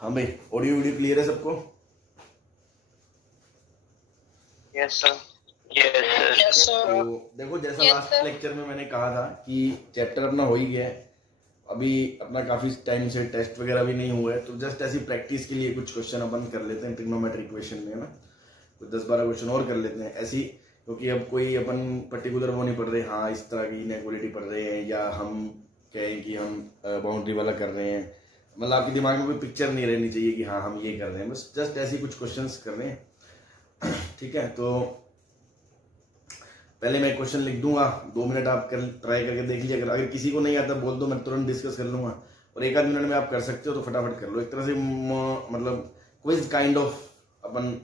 हाँ भाई, audio video clear है सबको? Yes sir. तो देखो, जैसा लास्ट लेक्चर में मैंने कहा था कि चैप्टर अपना हो ही गया है, अभी अपना काफी टाइम से टेस्ट वगैरह भी नहीं हुआ है, तो जस्ट ऐसी प्रैक्टिस के लिए कुछ क्वेश्चन अपन कर लेते हैं ट्रिग्नोमेट्री इक्वेशन में ना, कुछ 10-12 क्वेश्चन और कर लेते हैं ऐसी, क्योंकि अब कोई अपन पर्टिकुलर वो नहीं पढ़ रहे, हाँ इस तरह की इनइक्वालिटी पढ़ रहे हैं या हम कहें कि हम बाउंड्री वाला कर रहे हैं, मतलब आपके दिमाग में कोई पिक्चर नहीं रहनी चाहिए कि हाँ हम ये कर रहे हैं, बस जस्ट ऐसी कुछ क्वेश्चंस कर रहे हैं। ठीक है, तो पहले मैं क्वेश्चन लिख दूंगा, 2 मिनट आप ट्राई करके देख लीजिए, अगर किसी को नहीं आता बोल दो, मैं तुरंत डिस्कस कर लूंगा, और 1-8 मिनट में आप कर सकते हो तो फटाफट कर लो, एक तरह से मतलब quiz kind of upon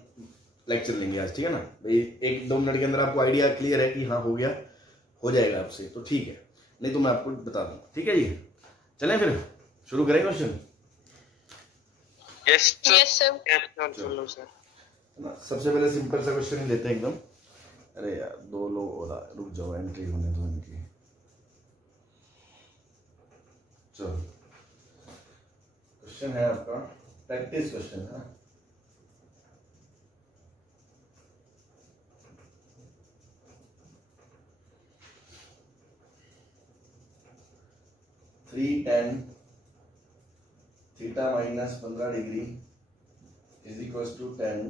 lecture लेंगे आज, ठीक है ना भाई। 1-2 मिनट के अंदर आपको आइडिया क्लियर है कि हाँ हो गया, हो जाएगा आपसे तो ठीक है, नहीं तो मैं आपको बता दूंगा, ठीक है जी। चलें फिर शुरू करें क्वेश्चन। Yes sir. चलो सर, सबसे पहले सिंपल सा क्वेश्चन ही लेते हैं एकदम। अरे यार 2 लोग हो रहा, रुक जाओ, एंट्री होने दो इनकी। चलो क्वेश्चन है आपका प्रैक्टिस क्वेश्चन है। tan theta minus 15 degree is equal to tan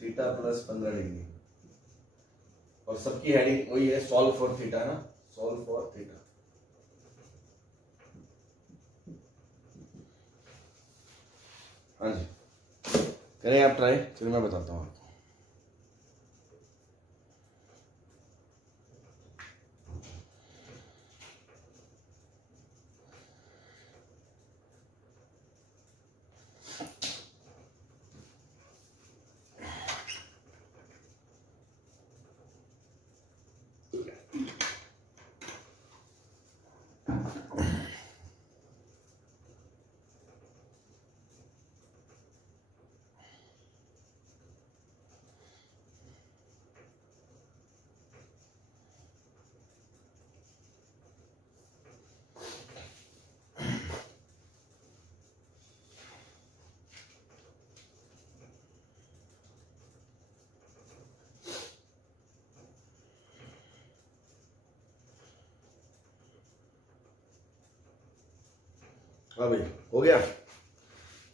theta plus 15 degree, और सबकी हेडिंग वही है, सॉल्व फॉर थीटा ना, सॉल्व फॉर थीटा। हाँ जी, करें आप ट्राई, फिर मैं बताता हूँ आपको। हाँ भाई, हो गया?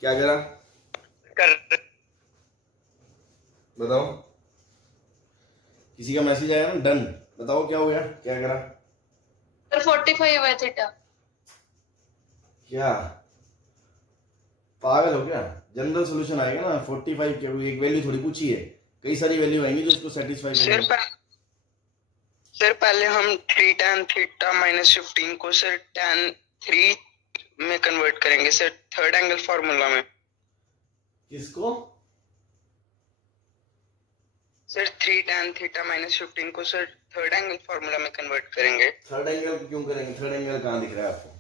क्या करा? बताओ, किसी का मैसेज आया ना, डन, बताओ क्या हो गया, क्या करा? 45 है थीटा। क्या पागल हो क्या? जनरल सॉल्यूशन आएगा ना 45 के, एक वैल्यू थोड़ी पूछी है, कई सारी वैल्यू आएंगी जो इसको सेटिस्फाई करेंगे। सर पहले हम 3 tan थीटा माइनस 15 को सर tan 3 में कन्वर्ट करेंगे सर, थर्ड एंगल फार्मूला में। किसको? सर 3 tan थीटा माइनस 15 को सर थर्ड एंगल फार्मूला में कन्वर्ट करेंगे। थर्ड एंगल क्यों करेंगे? थर्ड एंगल कहाँ दिख रहा है आपको?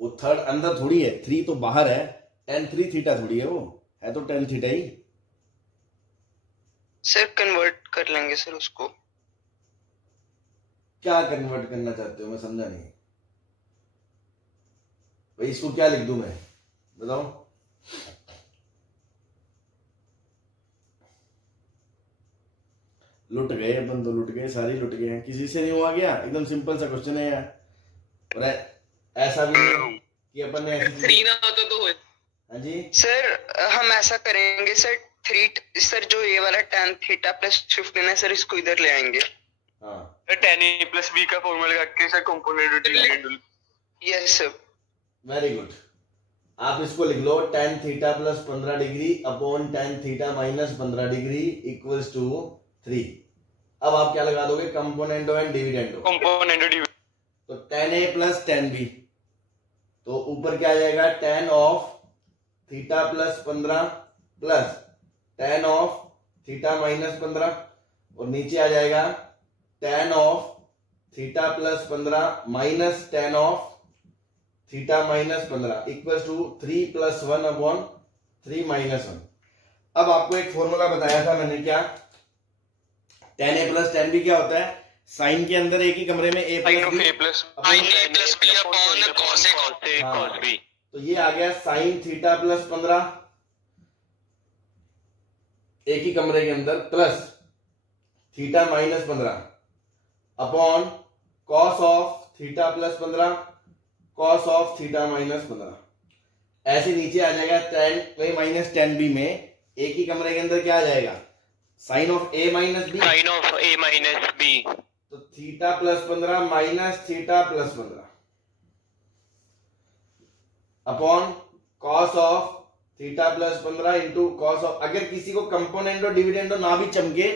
वो थर्ड अंदर थोड़ी है, 3 तो बाहर है, tan 3 थीटा थोड़ी है, वो है तो tan थीटा ही। सर कन्वर्ट कर लेंगे सर उसको। क्या कन्वर्ट करना चाहते हो, मैं समझा नहीं भाई, इसको क्या लिख दूं मैं, बताओ? लुट गए अपन तो, लुट गए, सारी लुट गए हैं, किसी से नहीं हुआ गया, एकदम सिंपल सा क्वेश्चन है यार, और ऐसा भी नहीं कि अपन ने ऐसी ना होता तो। हाँ जी सर, हम ऐसा करेंगे सर, 3 सर जो ये वाला tan थीटा प्लस 15 है सर, इसको इधर ले आएंगे। हाँ, tan a प्लस b का फॉर्मूला करके sir component. Yes sir, very good. आप इसको लिख लो, tan theta plus 15 degree upon tan theta minus 15 degree equals to 3। अब आप क्या लगा दोगे? Componendo and dividendo. तो tan a plus tan b, तो ऊपर क्या आ जाएगा? tan of theta plus 15 plus tan of theta minus 15, और नीचे आ जाएगा tan of theta plus 15 minus tan of theta minus 15 equal to 3 + 1 upon 3 - 1। अब आपको एक फॉर्मूला बताया था मैंने, क्या? tan a plus tan b क्या होता है? साइन के अंदर एक ही कमरे में a plus b upon cos a cos b। तो ये आ गया साइन थीटा प्लस 15 एक ही कमरे के अंदर, plus theta minus 15 upon cos of theta plus 15 cos of theta minus 15। ऐसे नीचे आ जाएगा tan माइनस tan b में एक ही कमरे के अंदर क्या आ जाएगा, sine of a minus b, sine of a minus b, तो theta plus 15 minus theta plus 15 upon cos of theta plus 15 into cos of, अगर किसी को कंपोनेंट और डिविडेंड ना भी चमके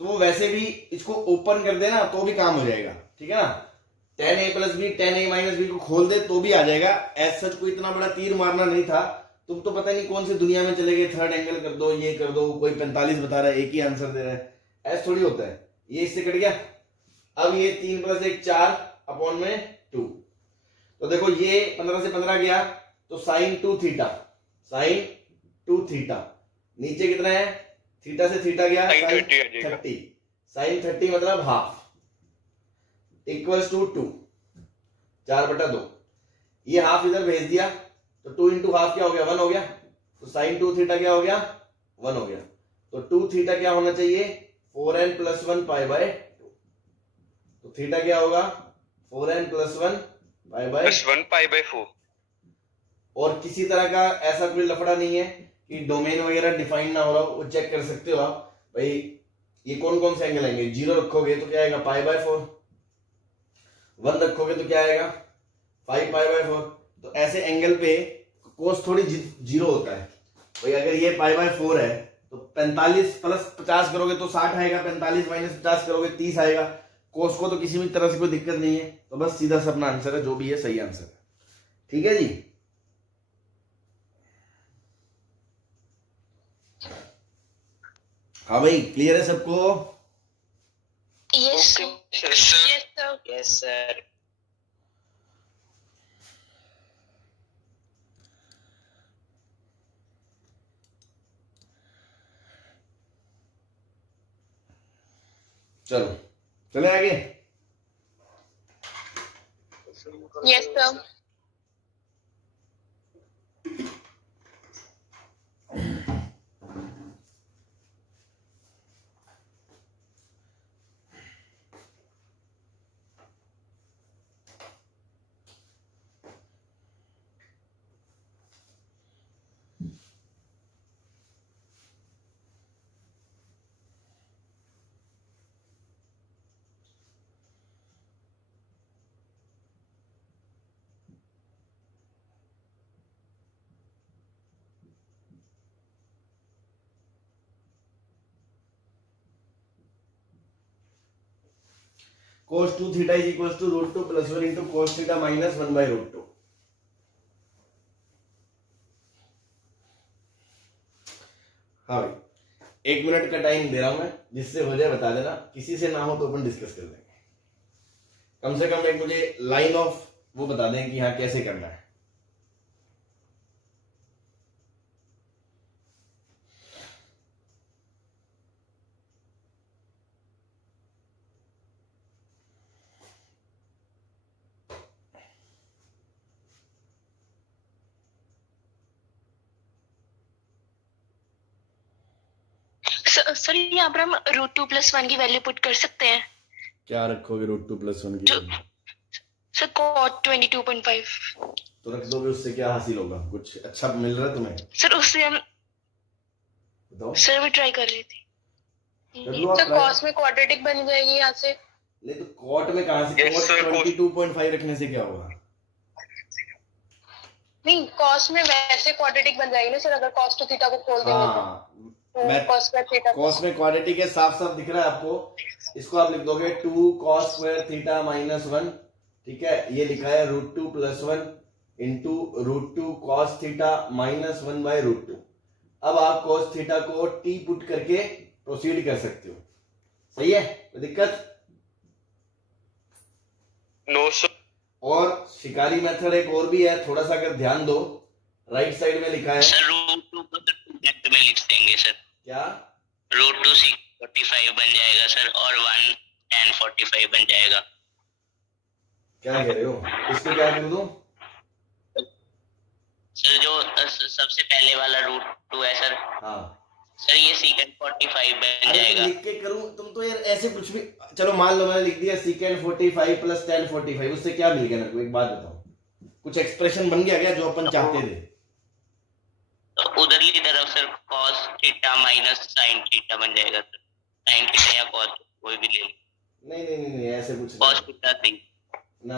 तो वो वैसे भी इसको ओपन कर देना तो भी काम हो जाएगा, ठीक है ना। tan a plus B tan a minus B को खोल दे तो भी आ जाएगा। एज सच कोई इतना बड़ा तीर मारना नहीं था, तुम तो पता नहीं कौन सी दुनिया में चले गए, थर्ड एंगल कर दो, ये कर दो, कोई 45 बता रहा है, एक ही आंसर दे रहा है, ऐसा थोड़ी होता है। ये इससे कट गया। अब ये 3 प्लस 1 4 अपॉन में 2, तो देखो ये 15 से 15 गया तो साइन 2 थीटा, साइन 2 थीटा, नीचे कितना है, थीटा से थीटा गया साइन 30, साइन 30 मतलब हाफ, इक्वल्स टू 2, 4/2। ये हाफ इधर भेज दिया तो 2 इंटू हाफ क्या हो गया, 1 हो गया, तो साइन 2 थीटा क्या हो गया, 1 हो गया। तो 2 थीटा क्या होना चाहिए, 4n प्लस 1 पाई बाय 2, तो थीटा क्या होगा 4n प्लस 1 पाई बाय 4। और किसी तरह का ऐसा कोई लफड़ा नहीं है कि डोमेन वगैरह डिफाइन ना हो रहा, वो चेक कर सकते हो आप भाई। ये कौन कौन से एंगल आएंगे, 0 रखोगे तो क्या आएगा पाई बाय 4, 1 रखोगे तो क्या आएगा 5 पाई बाय 4। तो ऐसे एंगल पे कोस थोड़ी 0 होता है भाई। अगर ये पाई बाय 4 है तो 45 प्लस 50 करोगे तो 60 आएगा, 45 माइनस 50 करोगे 30 आएगा। कोस को तो किसी भी तरह से कोई दिक्कत नहीं है, तो बस सीधा सा अपना आंसर है, जो भी है सही आंसर है, ठीक है जी। हाँ भाई, क्लियर है सबको? Yes yes sir. चलो चले आगे। Yes sir. cos 2 theta is equal to root 2 plus 1 into cos theta minus 1 by root 2। हाँ भाई, 1 मिनट का टाइम दे रहा हूं मैं, जिससे हो जाए बता देना, किसी से ना हो तो अपन डिस्कस कर लेंगे। कम से कम एक मुझे लाइन ऑफ वो बता दें कि हाँ कैसे करना है। सर यहाँ पर हम √2 + 1 की वैल्यू पुट कर सकते हैं। क्या रखोगे रूट 2 प्लस 1 की वैल्यू? Sir cot 22.5। तो रख दोगे, उससे क्या हासिल होगा, कुछ अच्छा मिल रहा है तुम्हें? सर उससे हम बताओ। सर मैं ट्राई कर रही थी। तो cos में क्वाड्रेटिक बन जाएगी यहाँ से। नहीं तो कॉट में कहां से, cot 22.5 रखने से क्या होगा? नहीं, cos में वैसे क्वाड्रेटिक बन जाएगी ना सर, अगर cos to थीटा को खोल देंगे तो। cos स्क्वायर थीटा, cos में क्वाड्रेटिक है, साफ साफ दिख रहा है आपको। इसको आप लिख दोगे 2 cos स्क्वायर थीटा माइनस 1, ठीक है। ये लिखा है √2 + 1 into √2 cos theta minus 1 by √2। अब आप cos थीटा को t पुट करके प्रोसीड कर सकते हो, सही है, कोई दिक्कत? No sir. और शिकारी मेथड एक और भी है, थोड़ा सा अगर ध्यान दो, राइट साइड में लिखा है सर √2 को ब्रैकेट में लिख देंगे सर। क्या? √2 sec 45 बन जाएगा सर, और 1 tan 45 बन जाएगा। क्या कह रहे हो, इसको क्या कर दूं? सर जो सबसे पहले वाला √2 है सर, हाँ सर ये सीकेंड 45 बन अरे जाएगा। लिख के करूं तुम तो यार ऐसे कुछ भी। चलो मान लो मैंने लिख दिया सीकेंड 45 प्लस tan 45, उससे क्या मिल गया मेरे को एक बात बताओ, कुछ एक्सप्रेशन बन गया क्या जो अपन चाहते थे? तो उधरली तरफ sir cos theta minus sin theta बन जाएगा सर, sin थीटा या cos कोई भी ले लो। नहीं ऐसे कुछ cos नहीं। थीटा सही। ना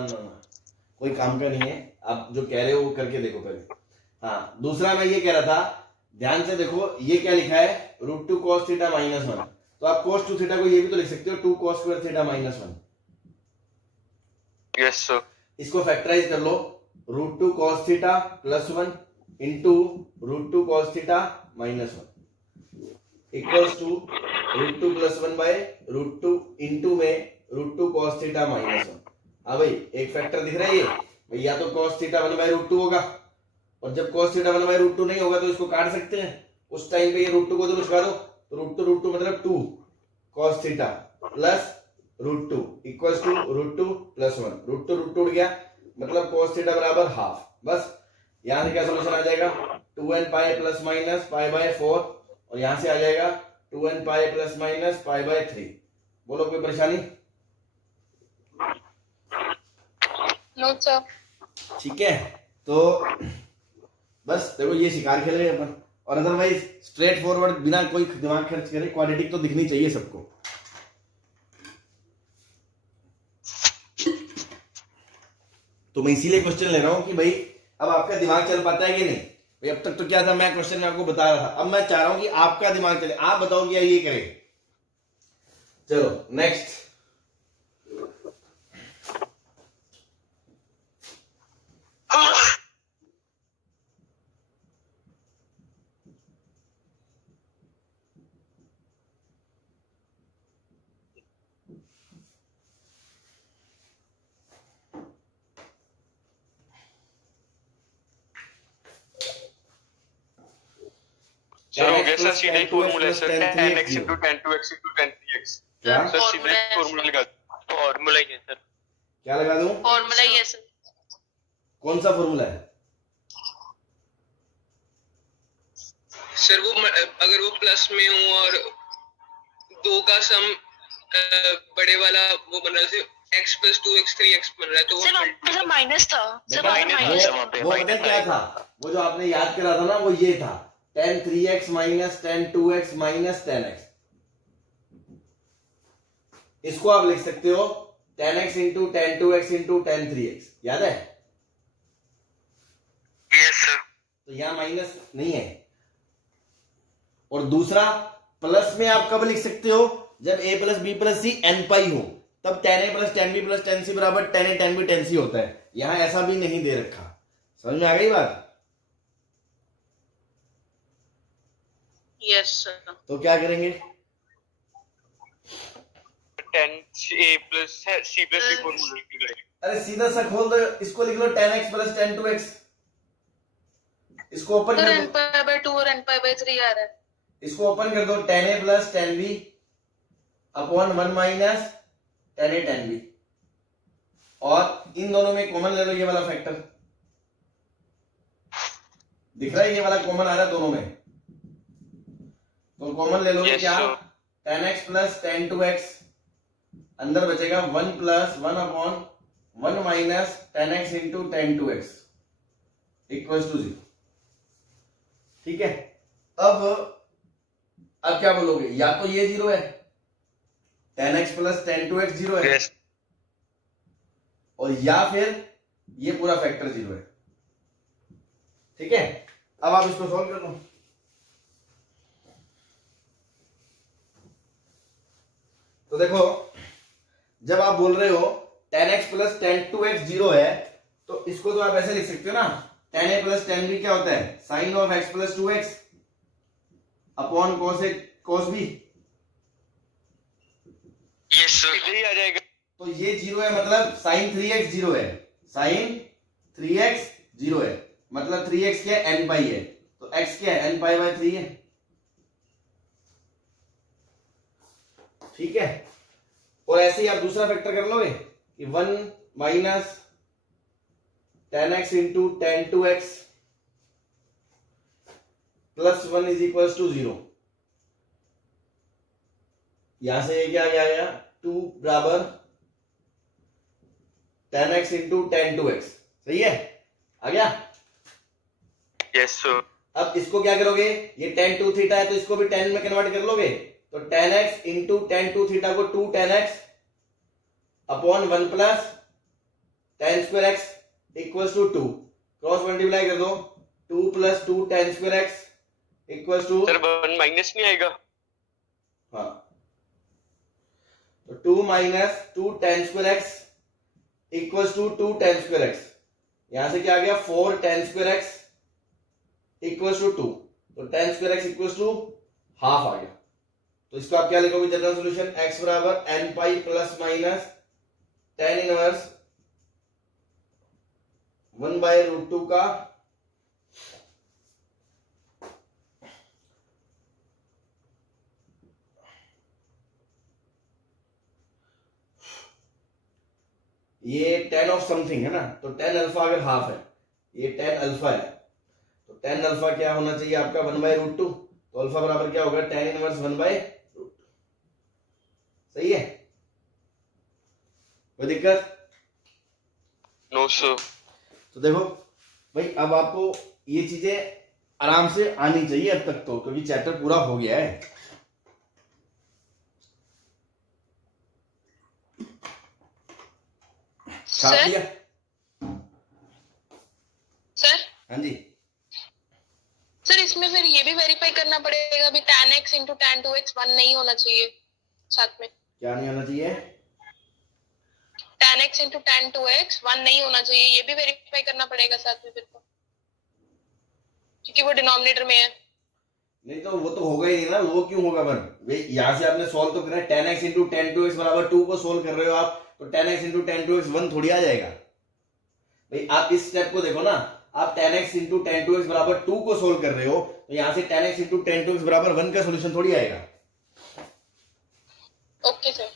कोई काम का नहीं है, आप जो कह रहे हो वो करके देखो पहले। हाँ दूसरा मैं ये कह रहा था, ध्यान से देखो ये क्या लिखा है √2 cos थीटा माइनस 1, तो आप cos 2 थीटा को ये भी तो लिख सकते हो 2 cos square theta minus 1। Yes sir. इसको फैक्टराइज कर लो, √2 cos theta plus 1 into √2 cos theta minus 1 equals to √2 plus 1 by √2 into में √2 cos थीटा माइनस 1। हाँ भाई एक फैक्टर दिख रहा है ये भाई, या तो cos थीटा 1 बाय √2 होगा, और जब cos थीटा 1 बाय √2 नहीं होगा तो इसको काट सकते हैं, उस टाइम पे ये √2 को तो लगा दो, तो √2 मतलब 2 cos theta plus √2 equals to √2 plus 1, √2 उड़ गया मतलब cos थीटा बराबर हाफ। बस यहां से क्या सोल्यूशन आ जाएगा 2n pi plus minus pi by 4, और यहां से आ जाएगा 2n pi plus minus pi by 3। बोलो कोई परेशानी? No sir. ठीक है तो बस देखो ये शिकार खेल रहे हैं अपन, और अदरवाइज स्ट्रेट फॉरवर्ड बिना कोई दिमाग खर्च करे क्वाड्रेटिक तो दिखनी चाहिए सबको। तो मैं इसीलिए क्वेश्चन ले रहा हूं कि भाई अब आपका दिमाग चल पाता है कि नहीं भाई। अब तक तो क्या था, मैं क्वेश्चन में आपको बता रहा था, अब मैं चाह रहा हूं कि आपका दिमाग चले, आप बताओ कि ये करे। चलो नेक्स्ट। सर हो गया सर, सीधा ही फॉर्मूला है sir, tan x into tan 2x into tan 3x। क्या सर सीधा ही फॉर्मूला लगा, फॉर्मूला ही है सर। क्या लगा दूं? फॉर्मूला ही है सर। कौन सा फॉर्मूला है? सर वो अगर वो प्लस में हो और 2 का सम बड़े वाला वो बन रहा है x प्लस 2x 3x बन रहा है, तो सर माइनस था सर, माइनस वो पता क्या था, वो जो आपने याद करा था ना वो ये था tan 3x minus tan 2x minus tan x। इसको आप लिख सकते हो tan x into tan 2x into tan 3x, याद है? Yes sir. तो यहां माइनस नहीं है। और दूसरा प्लस में आप कब लिख सकते हो, जब a plus B plus C n pi हो, तब tan a plus tan b plus tan c बराबर tan a tan b tan c होता है। यहां ऐसा भी नहीं दे रखा। समझ में आ गई बात? Yes sir. तो क्या करेंगे? tan a plus c plus d formula लिखेंगे। अरे सीधा सा खोल दो, इसको लिख लो tan x plus tan 2x। इसको ओपन सर कर n दो, पाई बाय 2 और n पाई बाय 3 आ रहा है। इसको ओपन कर दो tan a plus tan b upon 1 minus tan a tan b, और इन दोनों में कॉमन ले लो ये वाला फैक्टर। दिख रहा है ये वाला कॉमन आ रहा है दोनों में, तो कॉमन ले लोगे क्या tan x plus tan 2x, अंदर बचेगा 1 plus 1 upon 1 minus tan x into tan 2x equals to 0। ठीक है, अब क्या बोलोगे, या तो ये 0 है tan x plus tan 2x 0 है, यस और या फिर ये पूरा फैक्टर 0 है। ठीक है, अब आप इसको सॉल्व कर लो। तो देखो जब आप बोल रहे हो tan x plus tan 2x 0 है, तो इसको तो आप ऐसे लिख सकते हो ना, tan a plus tan b क्या होता है sine of x plus 2x upon cos b। Yes sir, सीधे ही आ जाएगा। तो ये 0 है मतलब साइन 3x 0 है, साइन 3x 0 है मतलब 3x क्या है n पाई है, तो x क्या है n पाई बाय 3 है। ठीक है, और ऐसे ही आप दूसरा फैक्टर कर लोगे कि 1 minus tan x into tan 2x +1 is equal to 0। यहां से ये क्या आ गया 2 बराबर tan x into tan 2x। सही है, आ गया। Yes sir. अब इसको क्या करोगे, ये tan 2 थीटा है तो इसको भी tan में कन्वर्ट कर लोगे, तो tan x into tan 2 theta को 2 tan x upon 1 plus tan square x equal to 2, cross multiply कर दो, 2 plus 2 tan square x equal to sir 1 minus नहीं आएगा? हाँ, तो 2 minus 2 tan square x equal to 2 tan square x। यहां से क्या आ गया 4 tan square x equal to 2, तो tan square x equal to half आ गया। तो इसको आप क्या लिखोगे जनरल सॉल्यूशन, x बराबर n पाई प्लस माइनस tan इनवर्स 1/√2 का ये tan ऑफ समथिंग है ना, तो tan अल्फा अगर हाफ है, ये tan अल्फा है, तो tan अल्फा क्या होना चाहिए आपका 1/√2, तो अल्फा बराबर क्या होगा tan इनवर्स 1/√2। सही है, कोई दिक्कत? No sir. तो देखो भाई अब आपको ये चीजें आराम से आनी चाहिए अब तक तो, क्योंकि चैप्टर पूरा हो गया है। छाप सर? लिया? सर हाँ जी, सर इसमें फिर ये भी वेरीफाई करना पड़ेगा भी tan x into tan 2x 1 नहीं होना चाहिए साथ में। क्या नहीं होना चाहिए? tan x into tan 2x 1 नहीं होना चाहिए, ये भी वेरीफाई करना पड़ेगा साथ में फिर तो, क्योंकि वो डिनोमिनेटर में है। नहीं तो वो तो होगा ही नहीं ना, वो क्यों होगा? पर यहां से आपने सॉल्व तो करा है, tan x into tan 2x बराबर 2 को सोल्व कर रहे हो आप, तो tan x into tan 2x 1 थोड़ी आ जाएगा भाई। आप इस स्टेप को देखो ना, आप tan x into tan 2x बराबर 2 को सोल्व कर रहे हो, तो यहां से tan x into tan 2x बराबर 1 का सोल्यूशन थोड़ी आएगा। Okay sir.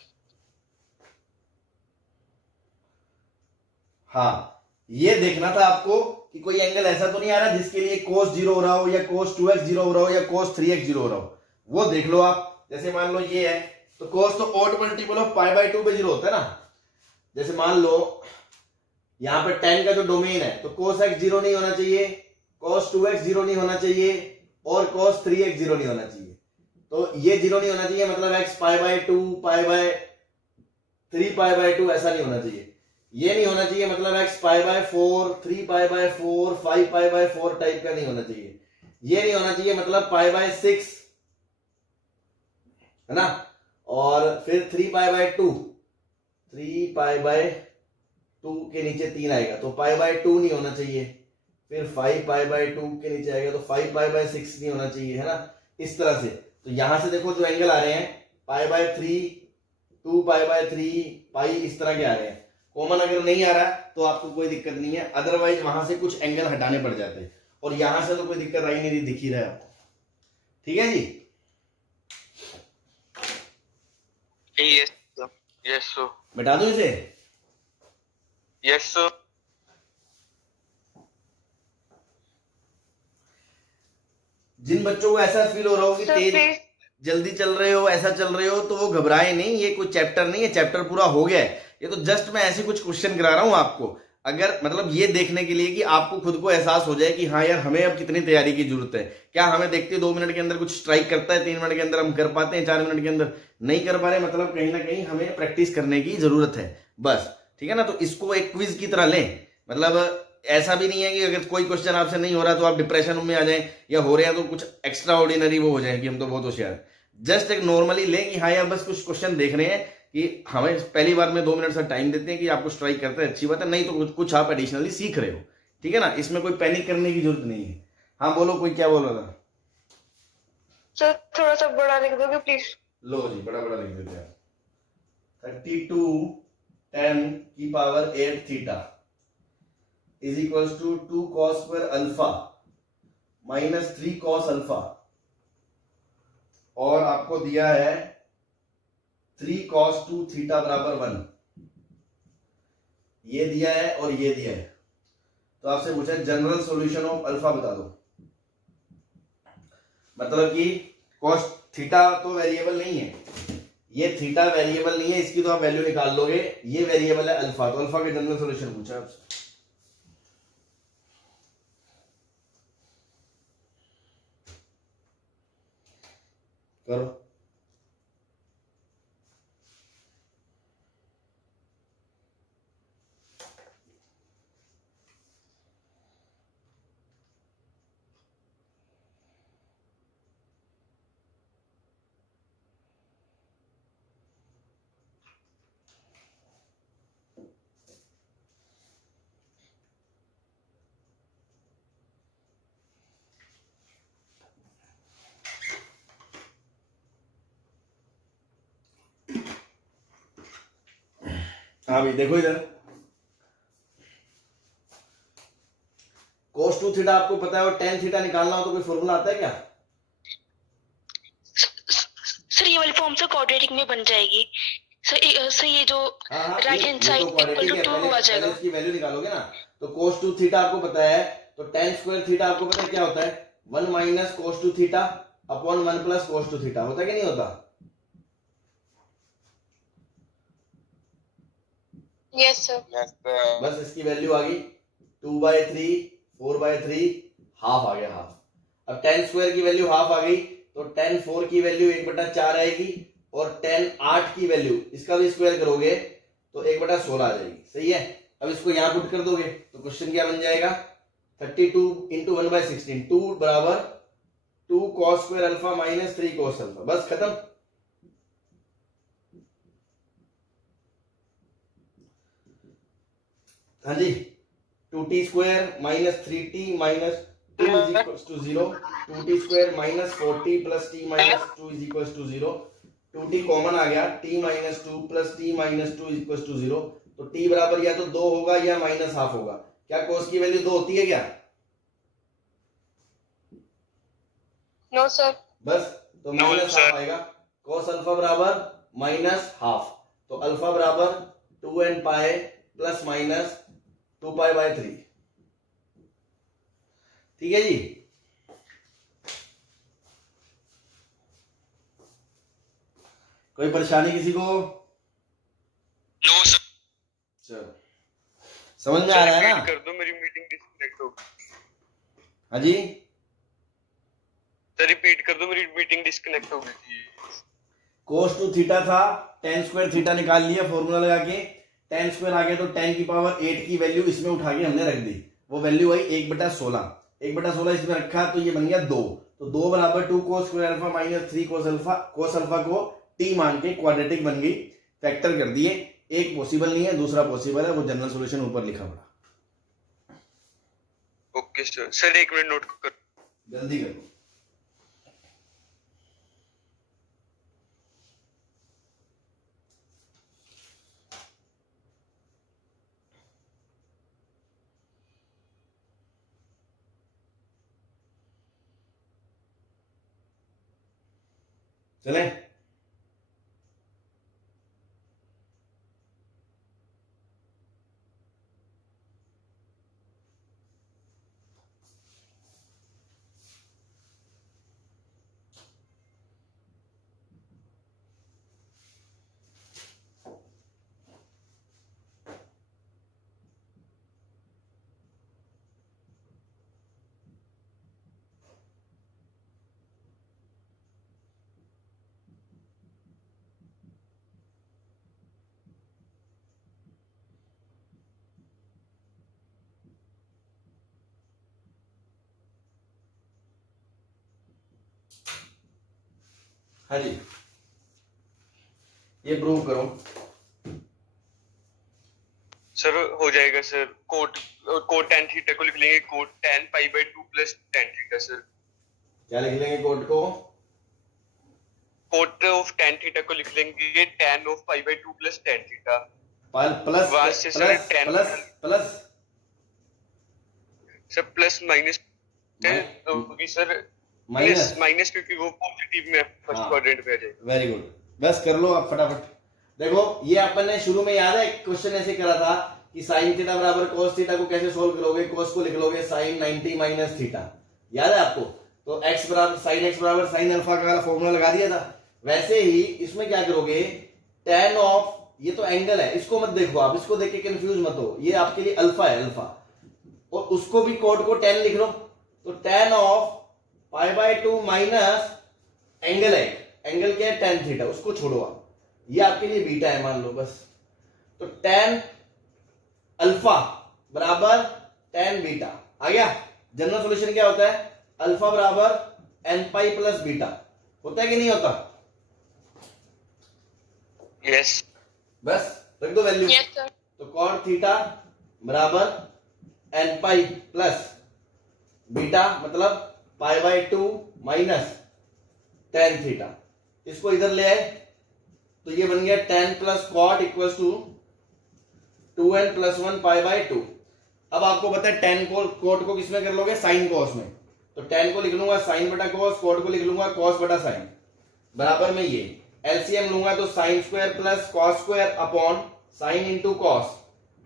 हाँ, ये देखना था आपको कि कोई एंगल ऐसा तो नहीं आ रहा जिसके लिए cos 0 हो रहा हो, या cos 2x 0 हो रहा हो, या cos 3x 0 हो रहा हो, वो देख लो आप। जैसे मान लो ये है, तो cos तो ऑड मल्टीपल ऑफ π/2 पे 0 होता है ना। जैसे मान लो यहां पर tan का जो डोमेन है, तो cos x 0 नहीं होना चाहिए, cos 2x 0 नहीं होना चाहिए, और cos 3x 0 नहीं होना चाहिए। तो ये 0 नहीं होना चाहिए, मतलब x π/2 π/3 π/2 ऐसा नहीं होना चाहिए। ये नहीं होना चाहिए, मतलब x π/4 3 π/4 5 π/4 टाइप का नहीं होना चाहिए। ये नहीं होना चाहिए, मतलब π/6 है ना, और फिर 3 π/2 के नीचे 3 आएगा, तो π/2 नहीं होना चाहिए। फिर 5 π/2 के नीचे आएगा, तो 5 π/6 नहीं होना चाहिए, है ना, इस तरह से। तो यहां से देखो जो एंगल आ रहे हैं π/3 2 π/3 पाई इस तरह के आ रहे हैं। कॉमन अगर नहीं आ रहा तो आपको कोई दिक्कत नहीं है, अदरवाइज वहां से कुछ एंगल हटाने पड़ जाते हैं, और यहां से तो कोई दिक्कत आई नहीं, दिख ही रहा है आपको। ठीक है जी, यस सर। Yes sir. मिटा दूं इसे? Yes sir. जिन बच्चों को ऐसा फील हो रहा हो कि तेज जल्दी चल रहे हो, ऐसा चल रहे हो, तो वो घबराए नहीं, ये कोई चैप्टर नहीं है, चैप्टर पूरा हो गया है। ये तो जस्ट मैं ऐसे कुछ क्वेश्चन करा रहा हूं आपको, अगर मतलब ये देखने के लिए कि आपको खुद को एहसास हो जाए कि हाँ यार हमें अब कितनी तैयारी की जरूरत है। क्या हमें देखते 2 मिनट के अंदर कुछ स्ट्राइक करता है, 3 मिनट के अंदर हम कर पाते हैं, 4 मिनट के अंदर नहीं कर पा रहे, मतलब कहीं ना कहीं हमें प्रैक्टिस करने की जरूरत है बस। ठीक है ना, तो इसको एक क्विज की तरह लें, मतलब ऐसा भी नहीं है कि अगर कोई क्वेश्चन आपसे नहीं हो रहा तो आप डिप्रेशन में आ जाएं, या हो रहे हैं तो कुछ एक्स्ट्रा ऑर्डिनरी वो हो जाए कि हम तो बहुत होशियार है। जस्ट एक नॉर्मली लें कि हाँ यार बस कुछ क्वेश्चन देख रहे हैं कि हमें पहली बार में 2 मिनट से टाइम देते हैं कि आपको स्ट्राइक करते हैं, अच्छी बात है, नहीं तो कुछ आप एडिशनली सीख रहे हो। ठीक है ना, इसमें कोई पैनिक करने की जरूरत नहीं है। हाँ बोलो, कोई क्या बोल रहा था? सर थोड़ा सा बड़ा लिख दोगे प्लीज? लो जी, बड़ा बड़ा लिख देते हैं। 32 10 की power 8 theta is equals to 2 cos square alpha minus 3 cos alpha, और आपको दिया है 3 cos 2 थीटा बराबर 1, ये दिया है और ये दिया है। तो आपसे पूछा जनरल सॉल्यूशन ऑफ अल्फा बता दो। मतलब कि cos थीटा तो वेरिएबल नहीं है, ये थीटा वेरिएबल नहीं है, इसकी तो आप वैल्यू निकाल लोगे। ये वेरिएबल है अल्फा, तो अल्फा का जनरल सॉल्यूशन पूछा आपसे। करो। हाँ भाई देखो इधर, cos 2 थीटा आपको पता है और tan थीटा निकालना हो तो कोई फॉर्मूला आता है क्या? सर ये वाली फॉर्म से क्वाड्रेटिक में बन जाएगी सर ये जो right hand side equal to 2 आ जाएगा। इसकी वैल्यू निकालोगे ना, तो cos 2 थीटा आपको पता है, तो tan स्क्वायर थीटा आपको पता है क्या होता है, 1 minus cos 2 theta upon 1 plus cos 2 theta, होता है कि नहीं होता? Yes sir. बस इसकी वैल्यू आ गई 2/3, 4/3, हाफ आ गया हाफ। अब tan स्क्वायर की वैल्यू हाफ आ गई, तो tan 4 की वैल्यू 1/4 आएगी, और tan 8 की वैल्यू इसका भी स्क्वायर करोगे तो 1/16 आ जाएगी। सही है। अब इसको यहां पुट कर दोगे तो क्वेश्चन क्या बन जाएगा, 32 इंटू 1/16, 2 बराबर 2 cos square alpha minus 3 cos alpha, बस खत्म। हाँ जी, 2t square minus 3t minus 2 is equals to 0, 2t square minus 4t plus t minus 2 is equals to 0, 2t common आ गया, t minus 2 plus t minus 2 is equals to 0, तो t बराबर या तो 2 होगा या माइनस हाफ होगा। क्या cos की वैल्यू 2 होती है क्या? No sir. बस तो माइनस हाफ आएगा, cos अल्फा बराबर माइनस हाफ, तो अल्फा बराबर 2n पाई प्लस माइनस 2π/3। ठीक है जी। कोई परेशानी किसी को? No sir. चलो समझ में आ रहा है ना? कर दो, मेरी मीटिंग डिस्कनेक्ट हो गई। हाँ जी सर रिपीट कर दो, मेरी मीटिंग डिस्कनेक्ट हो गई थी। cos 2 थीटा था, tan स्क्वायर थीटा निकाल लिया फॉर्मूला लगा के, tan स्क्वायर आ गया तो tan की पावर 8 की वैल्यू इसमें उठा के हमने रख दी, वो वैल्यू आई 1/16, 1/16 इसमें रखा तो ये बन गया 2, तो 2 बराबर 2 cos square alpha minus 3 cos alpha, cos alpha को t मान के क्वाड्रेटिक बन गई, फैक्टर कर दिए। एक पॉसिबल नहीं है, दूसरा पॉसिबल है, वो जनरल सॉल्यूशन ऊपर लिखा पड़ा। Okay sir. Sir 1 minute note कर, जल्दी करो। चले हाँ जी, ये प्रूव करो। सर हो जाएगा सर। कोट tan थीटा को लिख लेंगे cot tan π/2 plus tan theta. Sir क्या लिख लेंगे कोट को? कोट ऑफ tan थीटा को लिख लेंगे tan of π/2 plus tan theta plus plus sir plus minus होगी सर, माइनस क्योंकि वो पॉजिटिव में फर्स्ट क्वाड्रेंट पे आ जाएगा। वेरी गुड, बस कर लो आप फटाफट। देखो ये अपन ने शुरू में याद है क्वेश्चन ऐसे करा था कि साइन थीटा बराबर cos थीटा को कैसे सोल्व करोगे, cos को लिख लोगे sin 90 माइनस थीटा, याद है आपको? तो x बराबर साइन अल्फा का फॉर्मूला लगा दिया था। वैसे ही इसमें क्या करोगे, tan ऑफ, ये तो एंगल है, इसको मत देखो आप, इसको देख के कंफ्यूज मत हो, ये आपके लिए अल्फा है अल्फा, और उसको भी कोड को tan लिख लो। तो tan ऑफ π/2 माइनस एंगल है, एंगल क्या है tan थीटा, उसको छोड़ो आप, ये आपके लिए बीटा है मान लो बस। तो tan अल्फा बराबर tan बीटा आ गया। जनरल सॉल्यूशन क्या होता है, अल्फा बराबर n पाई प्लस बीटा, होता है कि नहीं होता? यस बस रख दो वैल्यू। Yes sir. तो कॉट थीटा बराबर n पाई प्लस बीटा मतलब π/2 माइनस tan थीटा, इसको इधर ले आए तो ये बन गया tan plus cot equal to 2n plus 1 π/2। अब आपको पता है tan को कॉट को किसमें कर लोगे, साइन कॉस में, तो tan को लिख लूंगा साइन बटा कॉस, कॉट को लिख लूंगा कॉस बटा साइन, बराबर में ये एलसीएम लूंगा तो sine square plus cos square upon sine into cos,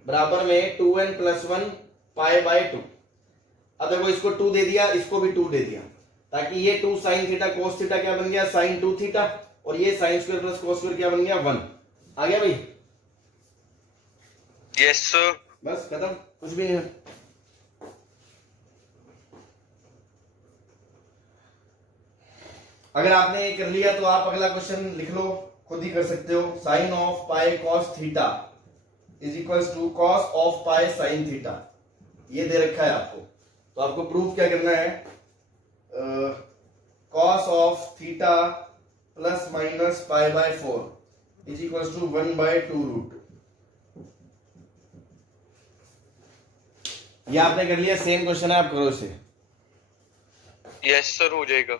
बराबर में 2n प्लस 1 π/2। अब देखो इसको 2 दे दिया, इसको भी 2 दे दिया, ताकि ये 2 साइन थीटा कोस थीटा क्या बन गया, साइन 2 थीटा, और ये sign square plus cos square क्या बन गया 1। आ गया भाई? Yes sir. बस खत्म, कुछ भी नहीं है। अगर आपने ये कर लिया तो आप अगला क्वेश्चन लिख लो, खुद ही कर सकते हो। Sine of pi cos theta is equal to cos of pi sine theta, ये दे रखा है आपको, तो आपको प्रूफ क्या करना है, cos of theta plus minus π/4 is equal to 1/2√। ये आपने कर लिया, सेम क्वेश्चन है, आप करो इसे। यस सर, हो जाएगा।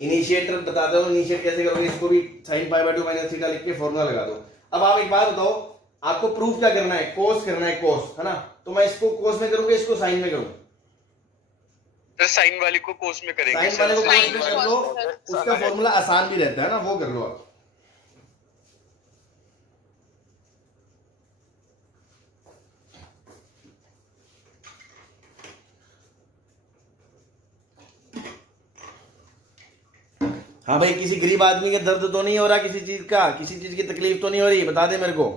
इनिशिएटर बताता हूँ, इनिशिएट कैसे करोगे, इसको भी साइन π/2 माइनस थीटा लिख के फॉर्मूला लगा दो। अब आप एक बात बताओ, आपको प्रूफ क्या करना है, कोस करना है, कोस है ना, तो मैं इसको कोस में करूंगा, इसको साइन में करूँ? साइन वाले को कोस में करेंगे। साइन वाले को कोस साइन में में कर लो, कोस उसका फॉर्मूला आसान भी रहता है ना, वो कर लो आप। हाँ भाई, किसी गरीब आदमी का दर्द तो नहीं हो रहा, किसी चीज का, किसी चीज की तकलीफ तो नहीं हो रही, बता दे मेरे को,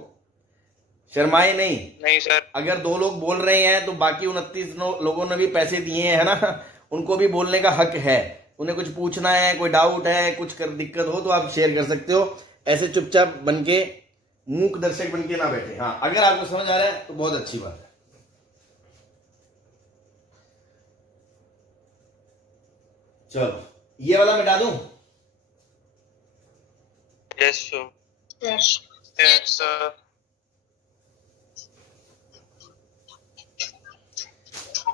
शर्माए नहीं। नहीं सर। अगर 2 लोग बोल रहे हैं तो बाकी 29 लोगों ने भी पैसे दिए हैं ना, उनको भी बोलने का हक है। उन्हें कुछ पूछना है, कोई डाउट है, कुछ कर दिक्कत हो तो आप शेयर कर सकते हो, ऐसे चुपचाप बनके मूक दर्शक बनके ना बैठे। हाँ, अगर आपको समझ आ रहा है तो बहुत अच्छी बात है। चलो ये वाला मिटा दूं? Yes sir. Yes sir.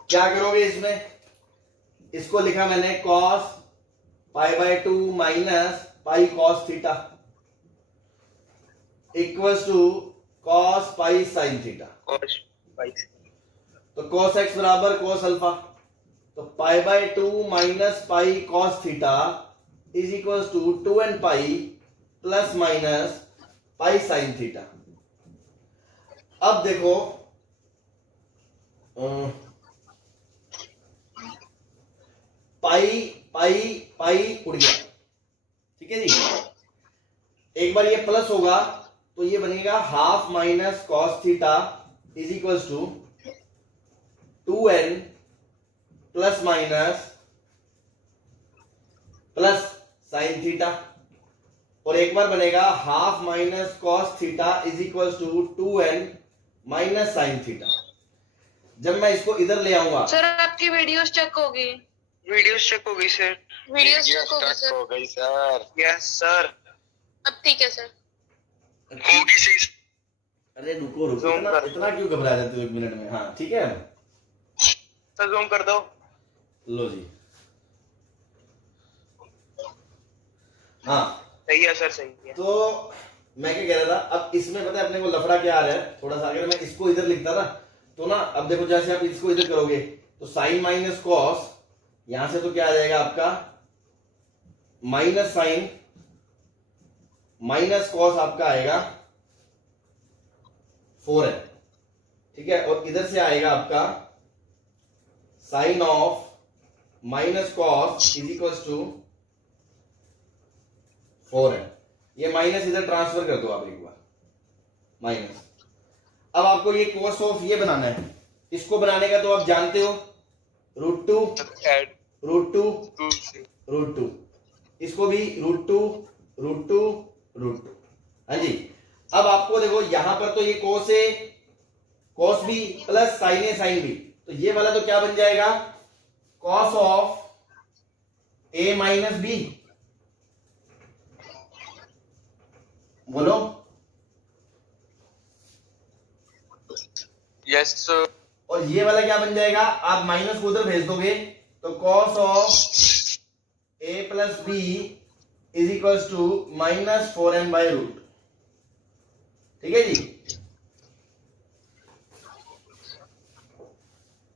क्या करोगे इसमें, इसको लिखा मैंने cos π/2 minus pi cos theta equals to cos pi sine theta. तो कॉस एक्स बराबर कॉस अल्फा, तो π/2 minus pi cos theta is equals to 2n pi plus minus pi sine theta. अब देखो पाई पाई पाई उड़ गया, ठीक है जी। एक बार ये प्लस होगा तो ये बनेगा half minus cos theta is equals to 2n plus minus plus sine theta, और एक बार बनेगा half minus cos theta is equals to 2n minus sine theta. जब मैं इसको इधर ले आऊंगा, सर आपकी वीडियोस चेक होगी, वीडियोस चेक हो गई सर। वीडियोस चेक होगी सर। हो गई सर। Yes sir. अब ठीक है सर। होगी सही। अरे रुको रुको, इतना क्यों घबरा जाते हो 1 मिनट में? हाँ ठीक है सर, जूम कर दो। लो जी। हाँ सही है सर, सही है। तो मैं क्या कह रहा था, अब इसमें पता है अपने को लफड़ा क्या आ रहा है थोड़ा सा। अगर मैं इसको इधर लिखता ना तो ना, अब देखो जैसे आप इसको इधर करोगे तो साइन माइनस कॉस, यहां से तो क्या आ जाएगा आपका माइनस साइन माइनस कॉस आपका आएगा 4n, ठीक है, और इधर से आएगा आपका sine of minus cos is equal to 4n। ये माइनस इधर ट्रांसफर कर दो आप एक बार, माइनस। अब आपको ये cos ऑफ ये बनाना है, इसको बनाने का तो आप जानते हो, √2 √2 इसको भी √2 हाँ जी। अब आपको देखो यहां पर तो ये cos है, cos भी प्लस sin है, sin भी, तो ये वाला तो क्या बन जाएगा, cos of a minus b। बोलो। Yes sir. और ये वाला क्या बन जाएगा, आप माइनस को उधर भेज दोगे तो cos of a plus b is equal to -4n/√। ठीक है जी,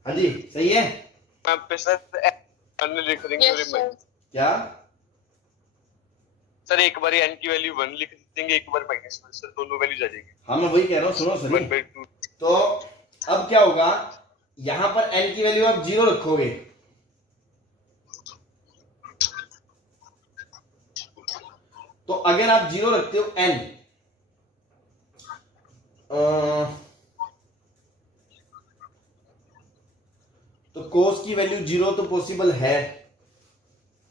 हाँ जी सही है। पे सर लिख देंगे Yes, sir. क्या सर, एक बार n की वैल्यू 1 लिख देंगे, एक बार -1 सर, दोनों वैल्यूज आ जाएगी। हाँ मैं वही कह रहा हूँ, सुनो सर। 1/2। तो अब क्या होगा, यहां पर n की वैल्यू आप 0 रखोगे, तो अगर आप 0 रखते हो n, तो cos की वैल्यू 0 तो पॉसिबल है,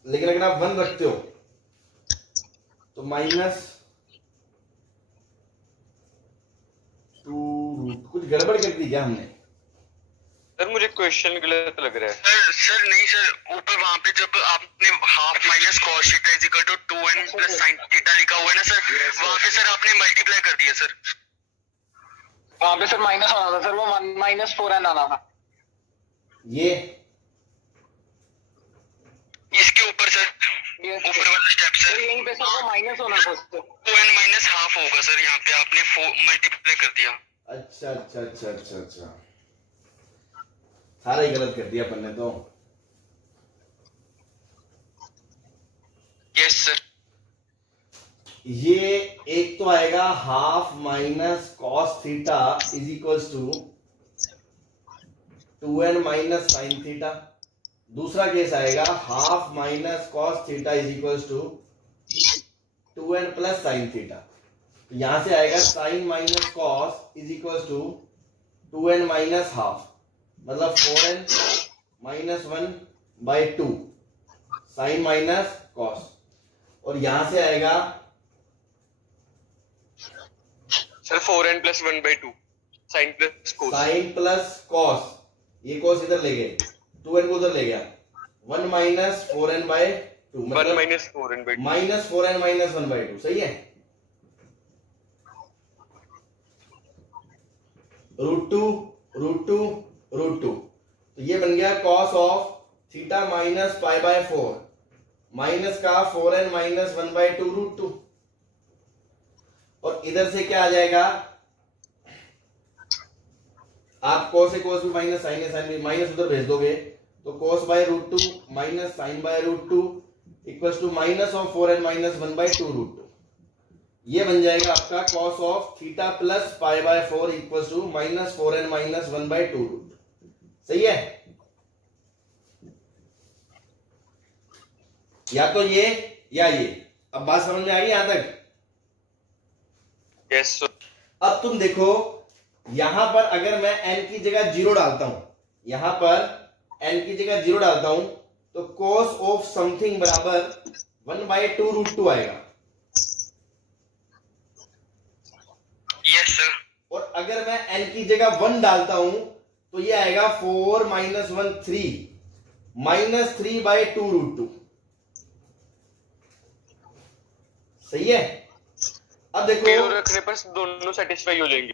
लेकिन अगर आप 1 रखते हो तो -2, कुछ गड़बड़ कर दी क्या हमने? सर मुझे क्वेश्चन गलत लग रहा है। सर नहीं सर, ऊपर वहां पे जब आपने half minus cos theta is equal to 2n plus sin theta लिखा हुआ है ना सर, वहां पे सर आपने मल्टीप्लाई कर दिया सर। वहां पे सर माइनस आना था सर, वो -4n आना था। ये इसके ऊपर सर, Yes, ऊपर वाला स्टेप सर सर, यहीं पे सर वो माइनस होना था सर। 2n माइनस हाफ होगा सर, यहाँ पे आपने मल्टीप्लाई कर दिया। अच्छा अच्छा अच्छा अच्छा अच्छा, सारा ही गलत कर दिया अपन ने तो। Yes sir. ये एक तो आएगा half minus cos theta is equal to 2n minus sin theta. दूसरा केस आएगा half minus cos theta is equal to 2n plus sin theta. तो यहां से आएगा sin minus cos is equal to 2n minus half, मतलब 4n minus 1/2 sin minus cos। और यहां से आएगा sir 4n plus 1/2 sin plus cos। sin plus cos, ये cos इधर ले गए, 2n को उधर ले गया, 1 माइनस 4n/2 1 मतलब माइनस 4n/2 -4n माइनस 1/2। सही है, √2 तो ये बन गया cos of theta minus π/4 minus का 4n माइनस 1/2 √2। और इधर से क्या आ जाएगा, आप cos से cos भी माइनस sin है sin भी माइनस उधर भेज दोगे तो cos/√2 minus sin/√2 equal to minus of 4n minus 1/2 √2। ये बन जाएगा आपका cos of theta plus π/4 equal to minus 4n minus 1/2 √2। सही है, या तो ये या ये। अब बात समझ में आ गई यहां तक? Yes sir. अब तुम देखो, यहां पर अगर मैं n की जगह 0 डालता हूं, यहां पर n की जगह 0 डालता हूं तो cos ऑफ समथिंग बराबर 1/2 √2 आएगा। Yes sir. और अगर मैं n की जगह 1 डालता हूं तो ये आएगा 4 माइनस 1 3 माइनस 3/2 √2। सही है। अब देखो, 0 रखने पर दोनों सेटिस्फाई हो जाएंगे।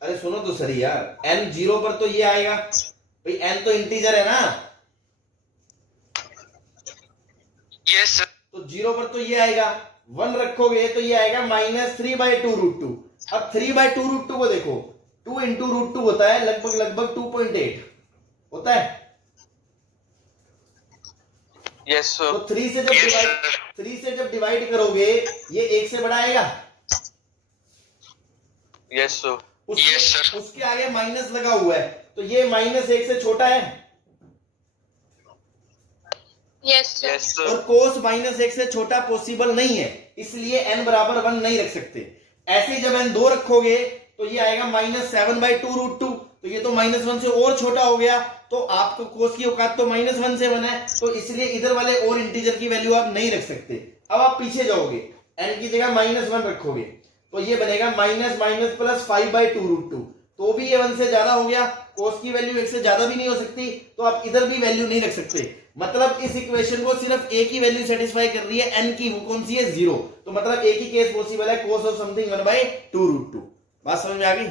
अरे सुनो तो सही यार, n 0 पर तो ये आएगा भाई, n तो इंटीजर है ना, यस सर। तो 0 पर तो ये आएगा, 1 रखोगे तो ये आएगा -3/2 √2। अब 3/2 √2 को देखो, 2 इंटू √2 होता है लगभग 2.8 होता है। Yes sir. तो 3 से जब डिवाइड करोगे ये 1 से बड़ा आएगा। Yes sir. उसके आगे माइनस लगा हुआ है तो ये -1 से छोटा है। Yes sir. Yes sir. और cos माइनस 1 से छोटा पॉसिबल नहीं है, इसलिए n बराबर 1 नहीं रख सकते। ऐसे जब n 2 रखोगे तो ये आएगा -7/2√2, तो ये तो -1 से और छोटा हो गया, तो आपको cos की औकात तो -1 से 1 है, तो इसलिए इधर वाले और इंटीजर की वैल्यू आप नहीं रख सकते। अब आप पीछे जाओगे, n की जगह -1 रखोगे तो ये बनेगा -5/2√2, तो भी ये 1 से ज्यादा हो गया, cos की वैल्यू 1 से ज्यादा भी नहीं हो सकती, तो आप इधर भी वैल्यू नहीं रख सकते। मतलब इस इक्वेशन को सिर्फ एक ही वैल्यू सेटिस्फाई कर रही है, n की, वो कौन सी है, 0। तो मतलब एक ही केस पॉसिबल है, cos ऑफ समथिंग 1/2√2। बात समझ में आ गई?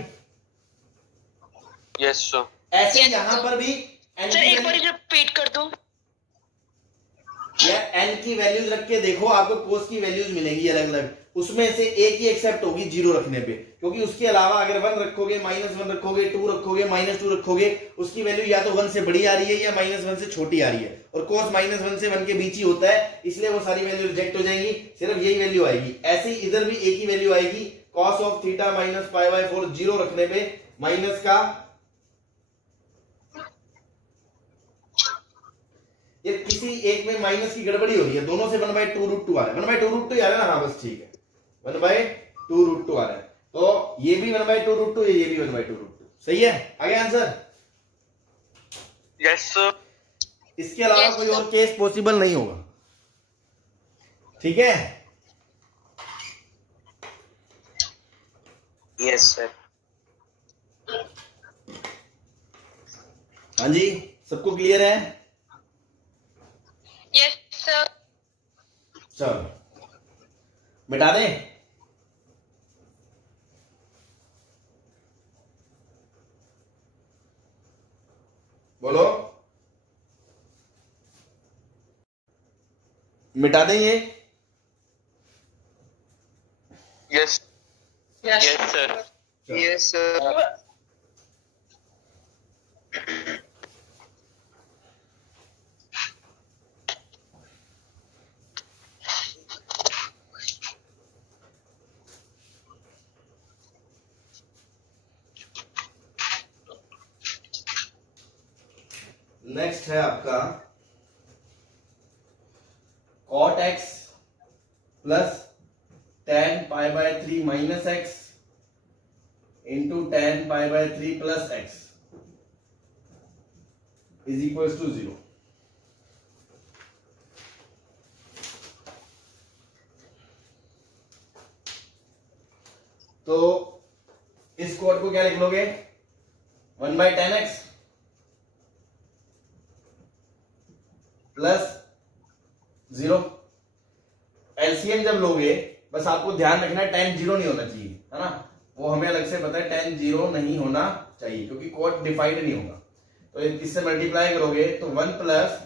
Yes sir. ऐसे Yes, यहां sir. पर भी n सर की एक बार वैल्यू, रिपीट कर दो। या n की वैल्यूज रख के देखो, आपको cos की वैल्यूज मिलेंगी अलग अलग, उसमें से एक ही एक्सेप्ट होगी 0 रखने पे, क्योंकि उसके अलावा अगर 1 रखोगे, -1 रखोगे, 2 रखोगे, -2 रखोगे, उसकी वैल्यू या तो 1 से बड़ी आ रही है या -1 से छोटी आ रही है, और cos -1 से 1 के बीच ही होता है, इसलिए वो सारी वैल्यू रिजेक्ट हो जाएंगी, सिर्फ यही वैल्यू आएगी। ऐसे ही इधर भी एक ही वैल्यू आएगी, cos ऑफ थीटा - π/4, 0 रखने पे माइनस का, ये किसी एक में माइनस की गड़बड़ी हो रही है, दोनों से 1/2√2 आ रहा है, 1/2√2 आ रहा है ना, हाँ बस ठीक है, 1/2√2 आ रहा है, तो ये भी 1/2√2, ये भी 1/2√2, सही है? आगे आंसर? Yes sir. इसके अलावा Yes, कोई sir. और केस पॉसिबल नहीं होगा, ठीक है? Yes sir. हाँ जी, सबको क्लियर है? Yes sir. चलो मिटा दें। बोलो, मिटा दें ये? Yes yes yes sir. Yes sir. Next है आपका cot x plus tan π/3 minus x into tan π/3 plus x is equal to 0। तो इस cot को क्या लिख लोगे? 1/10x plus 0। एलसीएम जब लोगे, बस आपको ध्यान रखना है tan 0 नहीं होना चाहिए, है ना, वो हमें अलग से पता है, tan 0 नहीं होना चाहिए, क्योंकि cot डिफाइंड नहीं होगा। तो इससे मल्टीप्लाई करोगे तो 1 प्लस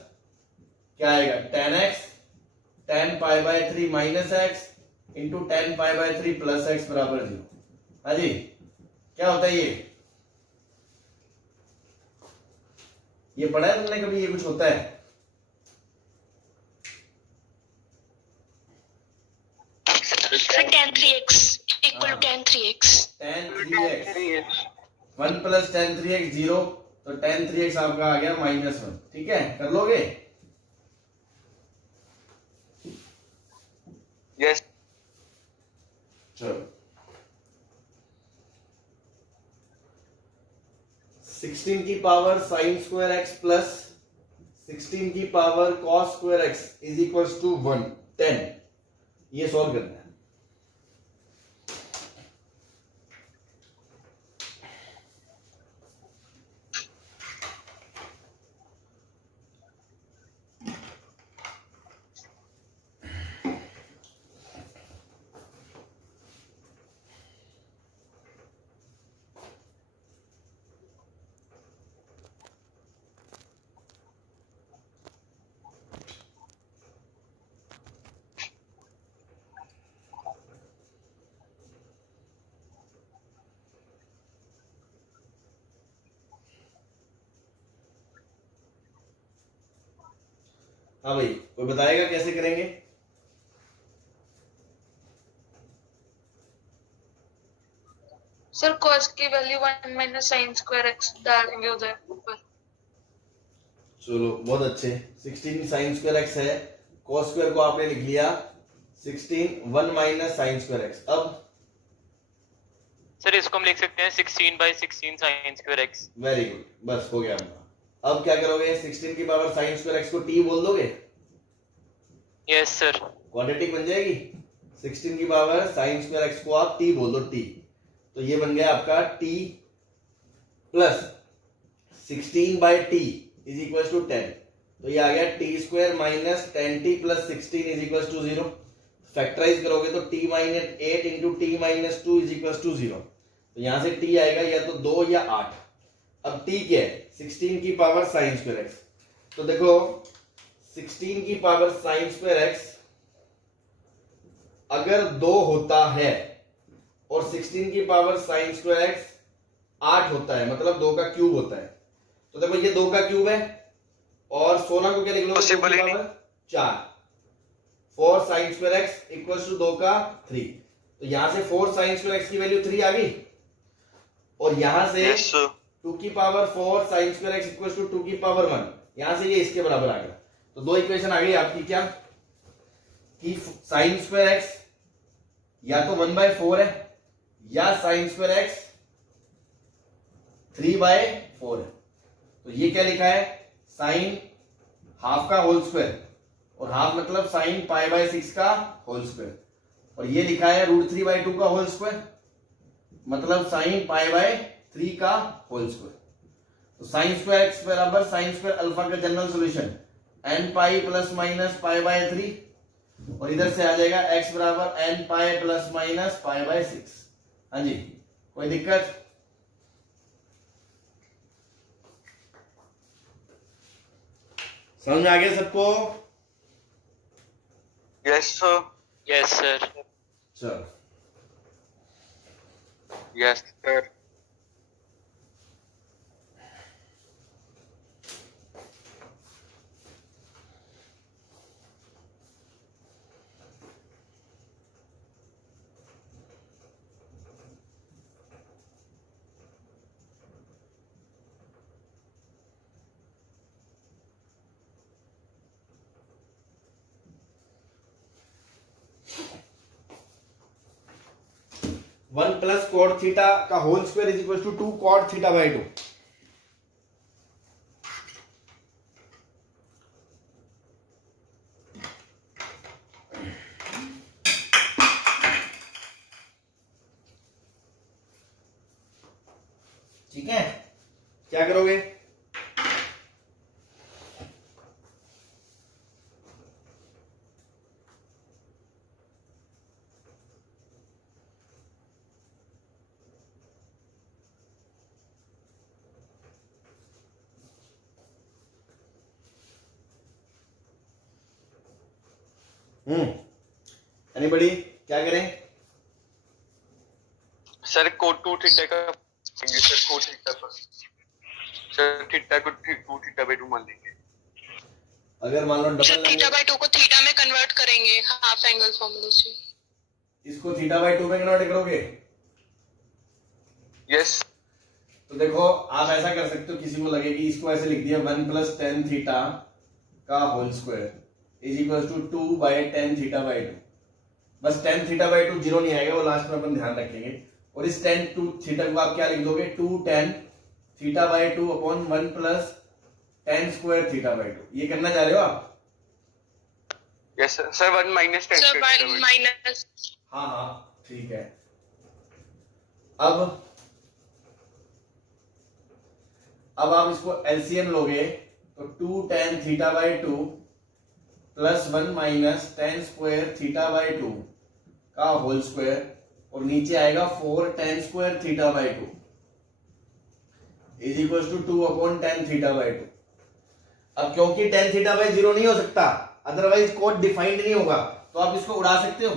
क्या आएगा, tan x tan π/3 minus x into tan π/3 plus x बराबर 0। हाँ जी, क्या होता है ये पढ़ा है तुमने कभी? ये कुछ होता है? Sir tan 3x equal to tan 3x। tan 3x 1 plus tan 3x 0, तो tan 3x आपका आ गया -1। ठीक है, कर लोगे? यस। चलो 16 की power sin square x plus 16 की power cos square x is equal to 1 10, ये सॉल्व करना है। हाँ भाई, कोई बताएगा कैसे करेंगे? सर cos की value 1 minus sin square x डालेंगे उधर ऊपर। चलो बहुत अच्छे। 16 साइन स्क्वायर एक्स है, कॉस स्क्वायर को आपने लिख लिया 16 1 माइनस साइन स्क्वायर एक्स। अब सर इसको हम लिख सकते हैं 16/16 sign square x. Very good, बस हो गया हमारा। अब क्या करोगे, 16 की पावर साइन स्क्वायर एक्स को टी बोल दोगे? Yes sir. क्वाड्रेटिक बन जाएगी। 16 की पावर साइन स्क्वायर एक्स को आप टी बोल दो, टी। तो ये बन गया आपका T plus 16/t is equal to 10। तो ये आ गया T square minus 10t plus 16 is equal to 0। Factorise करोगे तो t minus 8 into T minus 2 is equal to 0। तो यहां से t आएगा या तो 2 या 8। अब t क्या है, 16 की पावर साइन स्क्वायर एक्स। तो देखो 16 की पावर साइन स्क्वायर एक्स अगर 2 होता है और 16 की पावर साइन स्क्वायर एक्स 8 होता है, मतलब 2 का क्यूब होता है। तो देखो ये 2 का क्यूब है और 16 को क्या लिख लो, 2 की power 4। 4 sine square x equal to 2 का 3। तो यहां से 4 साइन स्क्वायर एक्स की वैल्यू 3 आ गई और यहां से 2 की power 4 sine square x equal to 2 की पावर 1, यहां से ये इसके बराबर आ गया। तो 2 इक्वेशन आ गई आपकी, क्या कि साइन स्क्वायर एक्स या तो 1/4 है या साइन स्क्वायर एक्स 3/4 है। तो ये क्या लिखा है, साइन हाफ का होल स्क्वायर, और हाफ मतलब साइन π/6 का होल स्क्वायर, और ये लिखा है √3/2 का होल स्क्वायर, मतलब साइन π/3 का होल स्क्वायर। तो साइन स्क्वायर एक्स बराबर साइन स्क्वायर अल्फा का general solution n π plus minus π/3, और इधर से आ जाएगा x बराबर n π प्लस माइनस π/6। हाँ जी, कोई दिक्कत? समझ में आ गया सबको? Yes sir. Yes sir. चलो yes sir. One plus cot theta का whole square is equal to 2 cot theta. ठीक है, क्या करोगे, एनीबॉडी, क्या करें? सर कोट 2 थीटा का सर कोट थीटा पर सर थीटा को 2 थीटा/2 मान लेंगे। अगर मान लो डबल थीटा/2 को थीटा में कन्वर्ट करेंगे हाफ एंगल फॉर्मूले से। इसको थीटा/2 में कन्वर्ट करोगे? यस। तो देखो आप ऐसा कर सकते हो, किसी को लगे कि इसको ऐसे लिख दिया 1 + tan थीटा का whole square is equal to 2/tan थीटा/2। बस tan थीटा/2 जीरो नहीं आएगा, वो लास्ट में अपन ध्यान रखेंगे। और इस tan 2 थीटा को आप क्या लिख दोगे, 2 tan थीटा/2 अपॉन 1 + tan स्क्वायर थीटा/2। ये करना चाह रहे हो आप? Yes sir 1 - tan sir 1 minus. हाँ हाँ ठीक है। अब आप इसको एलसीएम लोगे तो 2 tan थीटा/2 प्लस 1 - tan स्क्वायर थीटा/2 का होल स्क्वायर, और नीचे आएगा 4 tan स्क्वायर थीटा/2 इज इक्वल टू 2/tan थीटा/2। अब क्योंकि tan थीटा/0 नहीं हो सकता, अदरवाइज कोड डिफाइंड नहीं होगा, तो आप इसको उड़ा सकते हो।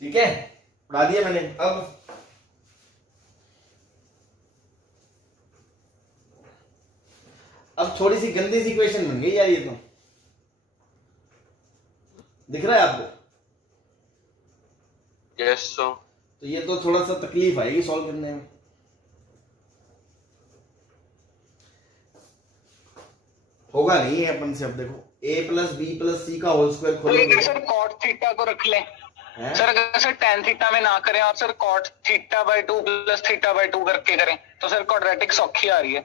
ठीक है, उड़ा दिया मैंने। अब थोड़ी सी गंदी सी इक्वेशन बन गई यार, ये तो दिख रहा है आपको? Yes sir. तो ये तो थोड़ा सा तकलीफ आएगी सॉल्व करने में। होगा नहीं ये अपन से। अब देखो a प्लस बी प्लस सी का होल स्क्वायर तो खोलोगे अगर सर कॉट थीटा को रख लें हैं? सर, अगर सर tan थीटा में ना करें और sir cot theta by 2 plus theta by 2 करके करें तो सर क्वाड्रेटिक सौखी आ रही है।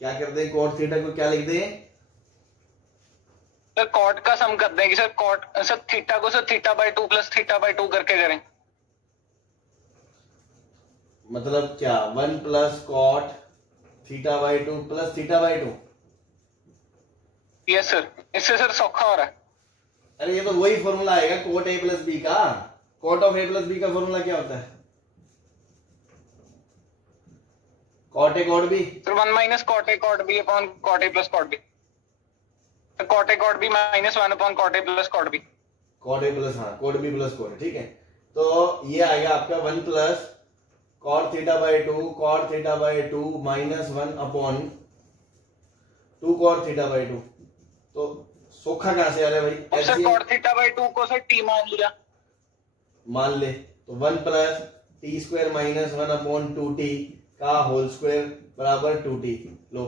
क्या करते हैं, कॉट थीटा को क्या लिखते हैं? सर कॉट का सम कर दें कि सर कॉट सर थीटा को sir theta by 2 plus theta by 2 करके करें। मतलब क्या, 1 plus cot theta by 2 plus theta by 2? Yes sir, इससे सर सौखा हो रहा है। अरे ये तो वही फॉर्मूला आएगा कोट ए प्लस बी का। Cot of A plus B का फॉर्मूला क्या होता है? Cot A cot B. Sir 1 minus cot A cot B upon cot A plus cot B. Cot A cot B minus 1 upon cot A plus cot B. Cot A plus, हाँ cot B plus cot, ठीक है। तो ये आएगा आपका 1 plus cot theta by 2 minus 1 upon 2 cot theta by 2। तो सोखा कहां से आ रहा है भाई? और सर कॉट थीटा बाई 2 को सर टी मान लिया, मान ले तो 1 plus T square minus 1 upon 2t का होल स्क्वायर बराबर 2t। लो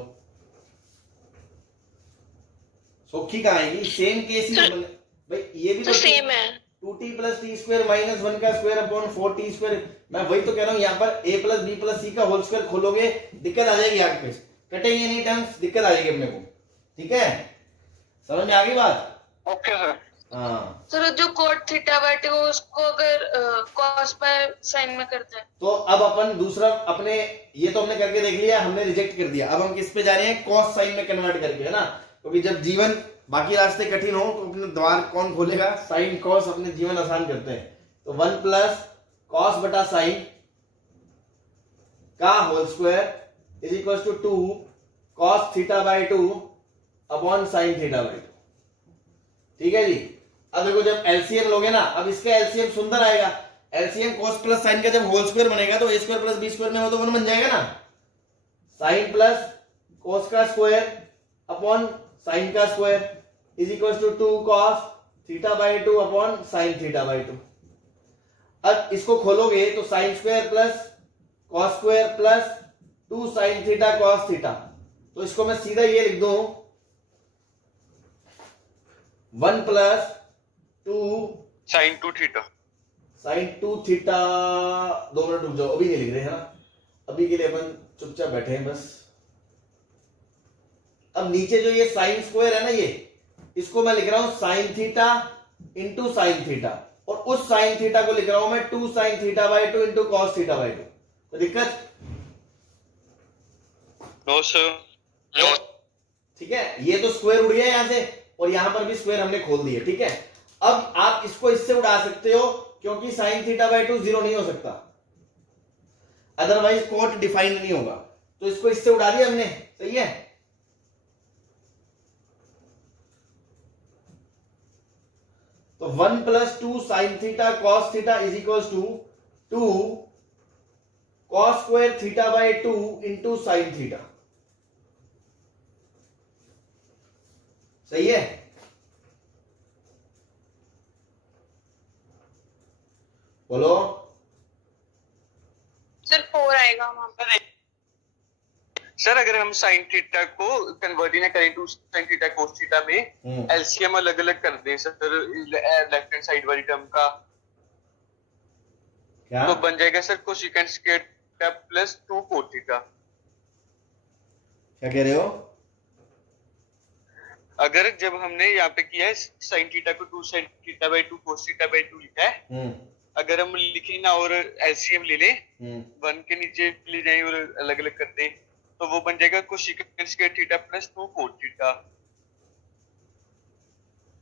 सोखी कहाँ आएगी? सेम केस ही तो भाई, ये भी तो सेम है। 2t plus T square minus 1 का स्क्वायर अपॉन 4t स्क्वायर। मैं वही तो कह रहा हूं, यहाँ पर a प्लस बी प्लस सी का होल स्क्वायर खोलोगे दिक्कत आ जाएगी, आगे पे कटेंगे नहीं टर्म्स, दिक्कत आ जाएगी अपने को, ठीक है? समझ में आ गई बात? Okay sir. हाँ, सर जो कोट थीटा बाय 2 उसको अगर कॉस बाय साइन में करते हैं तो अब अपन दूसरा अपने, ये तो हमने करके देख लिया, हमने रिजेक्ट कर दिया। अब हम किस पे जा रहे हैं? कॉस साइन में कन्वर्ट करके, है ना? क्योंकि जब जीवन बाकी रास्ते कठिन हो तो अपने द्वार कौन खोलेगा? साइन कॉस, अपने जीवन आसान करते हैं। तो 1 प्लस कॉस बटा साइन का whole square is equal to 2 cos theta by 2 upon sine theta by 2, ठीक है जी। अब देखो जब एलसीएम लोगे ना, अब इसका एलसीएम सुंदर आएगा। एलसीएम cos प्लस साइन का जब होल स्क्वायर बनेगा तो a square plus B square में वो तो 1 बन जाएगा ना। साइन प्लस cos का स्क्वायर अपॉन साइन का square is equal to 2 cos theta by 2 upon sine theta by 2। अब इसको खोलोगे तो sine square plus cos square plus 2 sine theta cos theta. तो इसको मैं सीधा ये लिख दूं 1 plus 2 sine 2 theta. Sine 2 theta. 2 minute रुक जाओ, अभी नहीं लिख रहे हैं ना, अभी के लिए अपन चुपचाप बैठे हैं बस। अब नीचे जो ये साइन स्क्वायर है ना, ये इसको मैं लिख रहा हूं sign theta into sine theta, और उस साइन थीटा को लिख रहा हूं मैं 2 sine theta by 2 into cos theta by 2। तो दिक्कत? No sir, no. ठीक है, ये तो स्क्वायर उड़ गया यहां से, और यहां पर भी स्क्वायर हमने खोल दिए, ठीक है। अब आप इसको इससे उड़ा सकते हो क्योंकि साइन थीटा बाई 2 जीरो नहीं हो सकता, अदरवाइज कोट डिफाइंड नहीं होगा। तो इसको इससे उड़ा दिया हमने, सही है। तो 1 plus 2 sine theta cos theta is equal to 2 cos square theta by 2 into sine theta, सही है। बोलो सर 4 आएगा वहां पर। सर अगर हम साइन थीटा को कन्वर्ट करें to sine theta cos theta में एलसीएम अलग अलग कर दें सर लेफ्ट हैंड साइड वाली टर्म का, क्या तो बन जाएगा sir cosecant square theta plus 2 cot theta. क्या कह रहे हो? अगर जब हमने यहाँ पे किया है साइन थीटा को 2 sine theta by 2 cos theta by 2 लिखा है, अगर हम लिखें ना और एलसीएम ले लें 1 के नीचे ले जाए और अलग अलग कर दें तो वो बन जाएगा cosecant square theta plus 2 cot theta.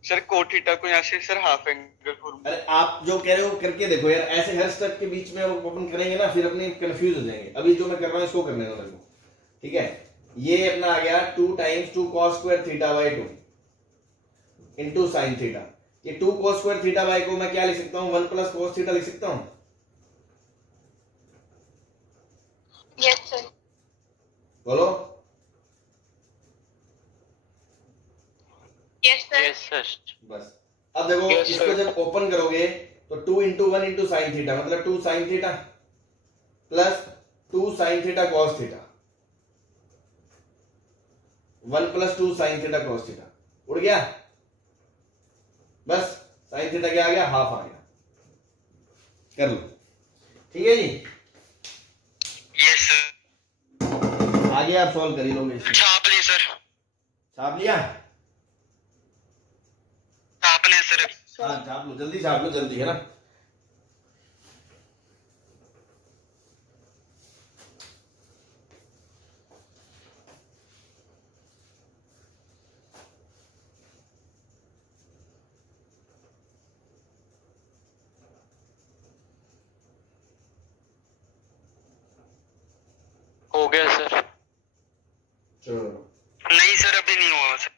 Sir cot theta को यहाँ से सर हाफ एंगल फॉर्मूला। अरे आप जो कह रहे हो करके देखो यार, ऐसे हर स्टेप के बीच में अपन करेंगे ना फिर अपने कंफ्यूज हो जाएंगे। अभी जो मैं कर रहा हूँ इसको करने दो मेरे को, ठीक है। ये अपना आ गया 2 times 2 cos square theta by 2 into sine theta. ये 2 कॉस स्क्वायर थीटा बाई को मैं क्या लिख सकता हूँ? 1 प्लस कॉस थीटा लिख सकता हूँ। Yes sir. बोलो यस सर। Yes sir. बस। अब देखो Yes, इसको sir. जब ओपन करोगे तो 2 इंटू 1 इंटू साइन थीटा मतलब 2 sine theta plus 2 sine theta cos theta, 1+2 sign theta cos theta उड़ गया, बस साइन थीटा क्या आ गया, हाफ आ गया। कर लो, ठीक है जी। Yes sir. आगे आप सॉल्व कर ही लोगे। छाप लिए सर। छाप लिया? छापने सर। हाँ छाप लो, जल्दी छाप लो, जल्दी है ना। हो गया सर। चलो नहीं सर अभी नहीं हुआ सर।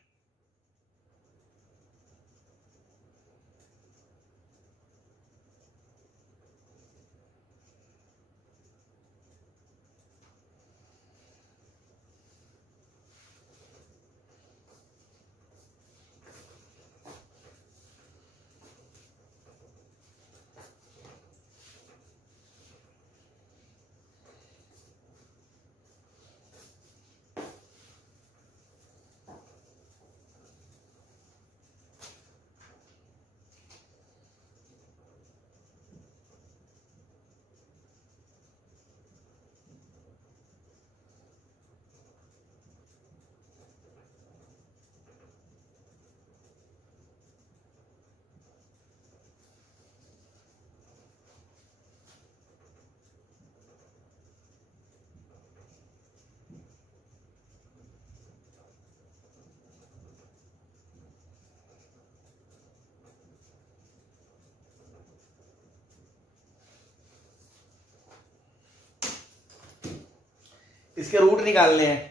इसके रूट निकालने हैं,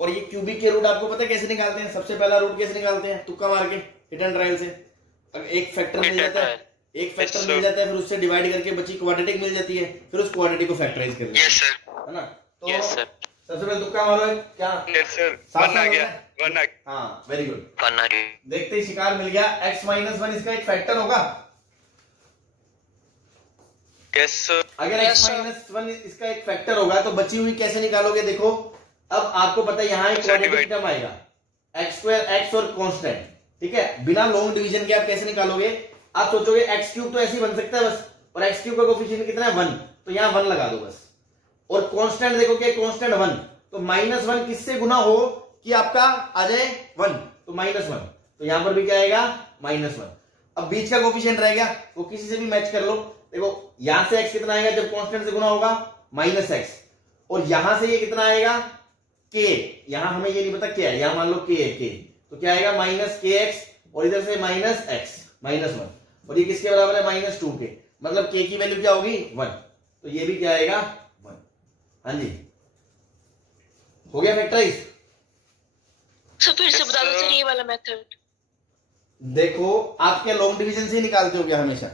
और ये क्यूबिक के रूट आपको पता है कैसे निकालते हैं? सबसे पहला रूट कैसे निकालते हैं? तुक्का मार के, हिट एंड ट्रायल से। अगर एक फैक्टर मिल जाता है, एक फैक्टर मिल जाता है, फिर उससे डिवाइड करके बची क्वाड्रेटिक मिल जाती है, फिर उस क्वाड्रेटिक को फैक्टराइज कर लेते हैं। Yes sir. है ना? तो यस सर। सबसे पहले तुक्का मारो, क्या? Yes sir. साफ 1 आ गया, साफ 1 आ गया। हाँ वेरी गुड। 1 आ गया। देखते ही शिकार मिल गया। x-1 इसका एक फैक्टर होगा। Yes sir. अगर x-1 इसका एक फैक्टर होगा तो बची हुई कैसे निकालोगे? देखो अब आपको पता है यहाँ एक क्वाड्रेटिक टर्म आएगा, x² x और कांस्टेंट, ठीक है। बिना लॉन्ग डिवीजन के आप कैसे निकालोगे? आप सोचोगे x³ तो ऐसे ही बन सकता है बस, और x³ का कोफिशिएंट कितना है? 1, तो यहाँ 1 लगा दो बस। और कांस्टेंट देखो क्या, कांस्टेंट 1, तो -1 किससे गुना हो कि आपका आ जाए 1, तो -1, तो यहां पर भी क्या आएगा? -1। अब बीच का कोफिशिएंट रह गया, वो किसी से भी मैच कर लो। देखो यहां से x कितना आएगा जब कांस्टेंट से गुना होगा? -x, और यहां से ये कितना आएगा? k। यहां हमें ये नहीं पता क्या है, यहां मान लो k है, k, तो क्या आएगा? -kx, और इधर से -x, -1, और ये किसके बराबर है? -2k, मतलब k की वैल्यू क्या होगी? 1, तो ये भी क्या आएगा? 1। हाँ जी, हो गया फैक्टराइज। सर फिर से बता दो सर ये वाला मेथड। देखो आप क्या लॉन्ग डिवीजन से ही निकालते हो क्या हमेशा?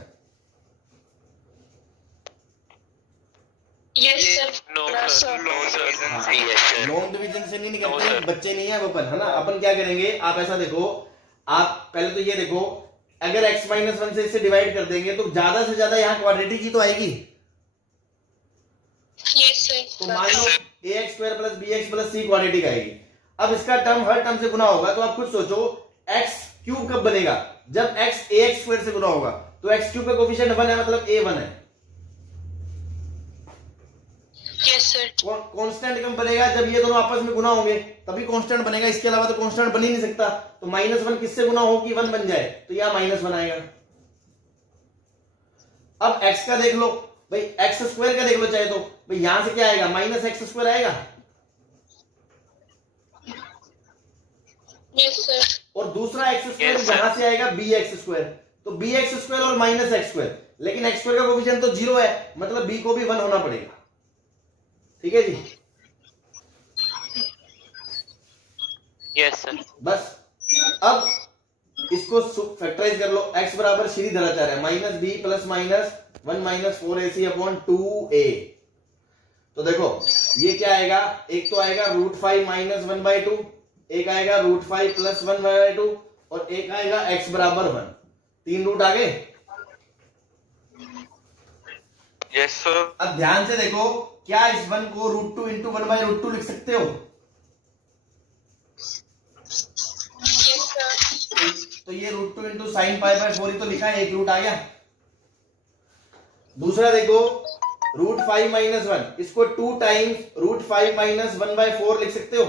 Yes sir. नो हाँ, sir. No sir. Yes sir. Long division से नहीं निकलते, No, sir. बच्चे नहीं है अपन, है ना। अपन क्या करेंगे, आप ऐसा देखो, आप पहले तो ये देखो, अगर x-1 से इससे डिवाइड कर देंगे तो ज्यादा से ज्यादा यहाँ क्वाड्रेटिक ही तो आएगी। यस तो सर। मान लो ax² + bx + c क्वाड्रेटिक आएगी। अब इसका टर्म हर टर्म से गुना होगा, तो आप खुद सोचो x³ कब बनेगा? जब x ax² से गुना होगा, तो x³ का कोफिशिएंट 1 है, मतलब a1 है। Yes sir. कांस्टेंट कब बनेगा? जब ये दोनों आपस में गुना होंगे तभी कांस्टेंट बनेगा, इसके अलावा तो कांस्टेंट बन ही नहीं सकता। तो -1 किससे गुना हो कि 1 बन जाए? तो यहां -1 आएगा। अब x का देख लो भाई, x² का देख लो चाहे तो, भाई यहां से क्या आएगा? -x² आएगा, यस सर। और दूसरा x² Yes, sir. यहां से आएगा bx², तो bx² और -x², लेकिन x² का कोफिशिएंट तो 0 है, मतलब b को भी 1 होना पड़ेगा। ठीक है जी, यस सर। बस अब इसको फैक्टराइज कर लो। x बराबर श्रीधराचार्य है, -b + -1 - 4ac/2a। तो देखो ये क्या आएगा? एक तो आएगा √5 - 1/2, एक आएगा √5 + 1/2, और एक आएगा x बराबर 1। 3 रूट आ गए। Yes sir. अब ध्यान से देखो, क्या इस 1 को √2 × 1/√2 लिख सकते हो? तो ये √2 इंटू साइन पाई बाय 4 ही तो लिखा है, एक रूट आ गया। दूसरा देखो √5 माइनस 1, इसको 2 टाइम्स √5 माइनस 1/4 लिख सकते हो।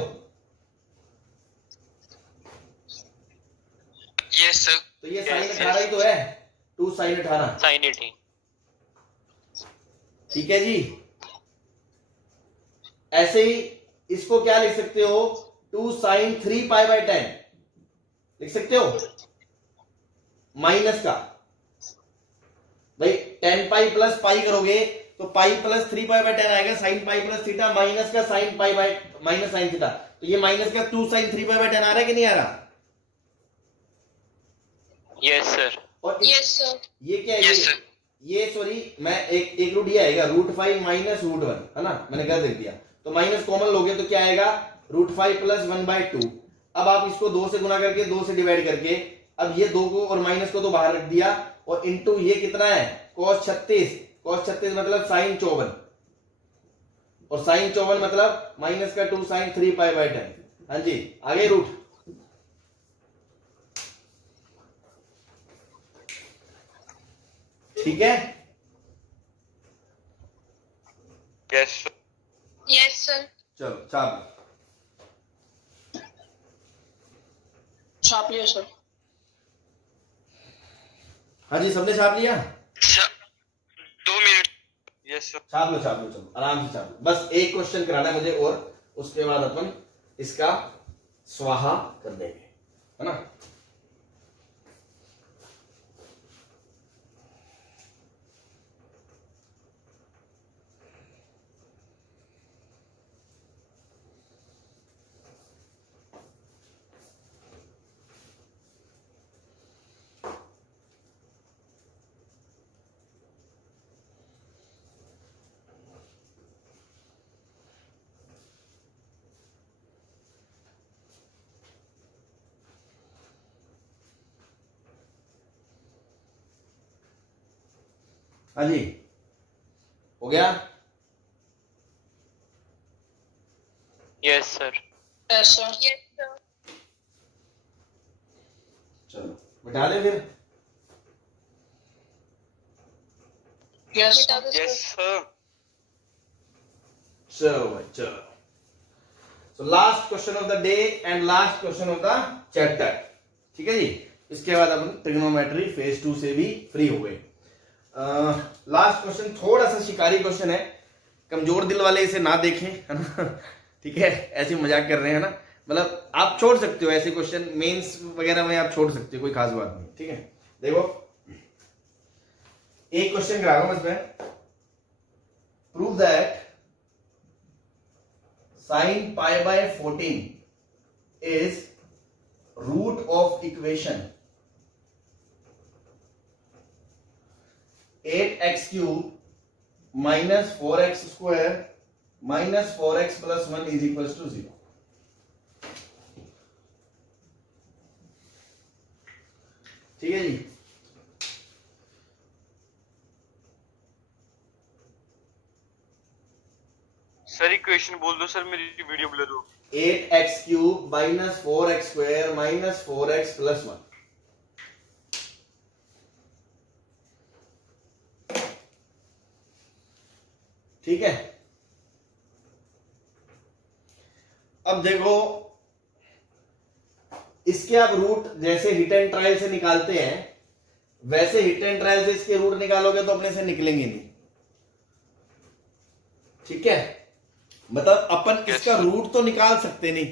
Yes sir. तो ये साइन 18 ही तो है, 2 साइन 18 साइन 18। ठीक है जी। ऐसे ही इसको क्या लिख सकते हो, 2 साइन 3 पाई बाय 10 लिख सकते हो, माइनस का भाई 10 पाई प्लस पाई करोगे तो पाई प्लस 3 पाई बाय 10 आएगा, sine pi plus theta minus का sine pi by minus sine theta, तो ये माइनस का 2 साइन 3 पाई बाय 10 आ रहा है कि नहीं आ रहा? Yes sir. और यस सर। ये क्या है, यस सर। ये सॉरी मैं एक रूट ये आएगा √5 माइनस √1 है ना, मैंने गलत लिख दिया, तो माइनस कॉमन लोगे तो क्या आएगा √5 प्लस 1/2। अब आप इसको 2 से गुना करके 2 से डिवाइड करके, अब ये 2 को और माइनस को तो बाहर रख दिया, और इंटू ये कितना है cos 36, cos 36 मतलब साइन 54, और साइन 54 मतलब माइनस का 2 साइन 3 पाई बाय 10। हाँ जी आगे रूट। ठीक है, यस यस सर। चलो चाप छाप लिया सर। हाँ जी सबने छाप लिया, 2 मिनट। Yes sir. छाप लो चलो आराम से छाप लो। बस एक क्वेश्चन कराना है मुझे और उसके बाद अपन इसका स्वाहा कर देंगे, है ना। हाँ जी हो गया। Yes sir. Yes sir. Yes sir. चलो बिठा ले फिर। Yes yes sir. चलो भाई चलो। So last question of the day and last question of the chapter. ठीक है जी, इसके बाद अपन ट्रिग्नोमेट्री फेज 2 से भी फ्री हो गए। लास्ट क्वेश्चन थोड़ा सा शिकारी क्वेश्चन है, कमजोर दिल वाले इसे ना देखें, है ना। ठीक है, ऐसे मजाक कर रहे हैं ना, मतलब आप छोड़ सकते हो ऐसे क्वेश्चन, मेंस वगैरह में आप छोड़ सकते हो, कोई खास बात नहीं। ठीक है, देखो एक क्वेश्चन करा रहा हूं इसमें, prove that sin pi by 14 is root of equation 8x cube minus 4x square minus 4x plus 1 is equals to 0। ठीक है जी, सर इक्वेशन बोल दो सर, मेरी वीडियो ब्लर हो। 8x cube minus 4x square minus 4x plus 1। ठीक है, अब देखो इसके आप रूट जैसे हिट एंड ट्रायल से निकालते हैं, वैसे हिट एंड ट्रायल से इसके रूट निकालोगे तो अपने से निकलेंगे नहीं। ठीक है, मतलब अपन इसका रूट तो निकाल सकते नहीं,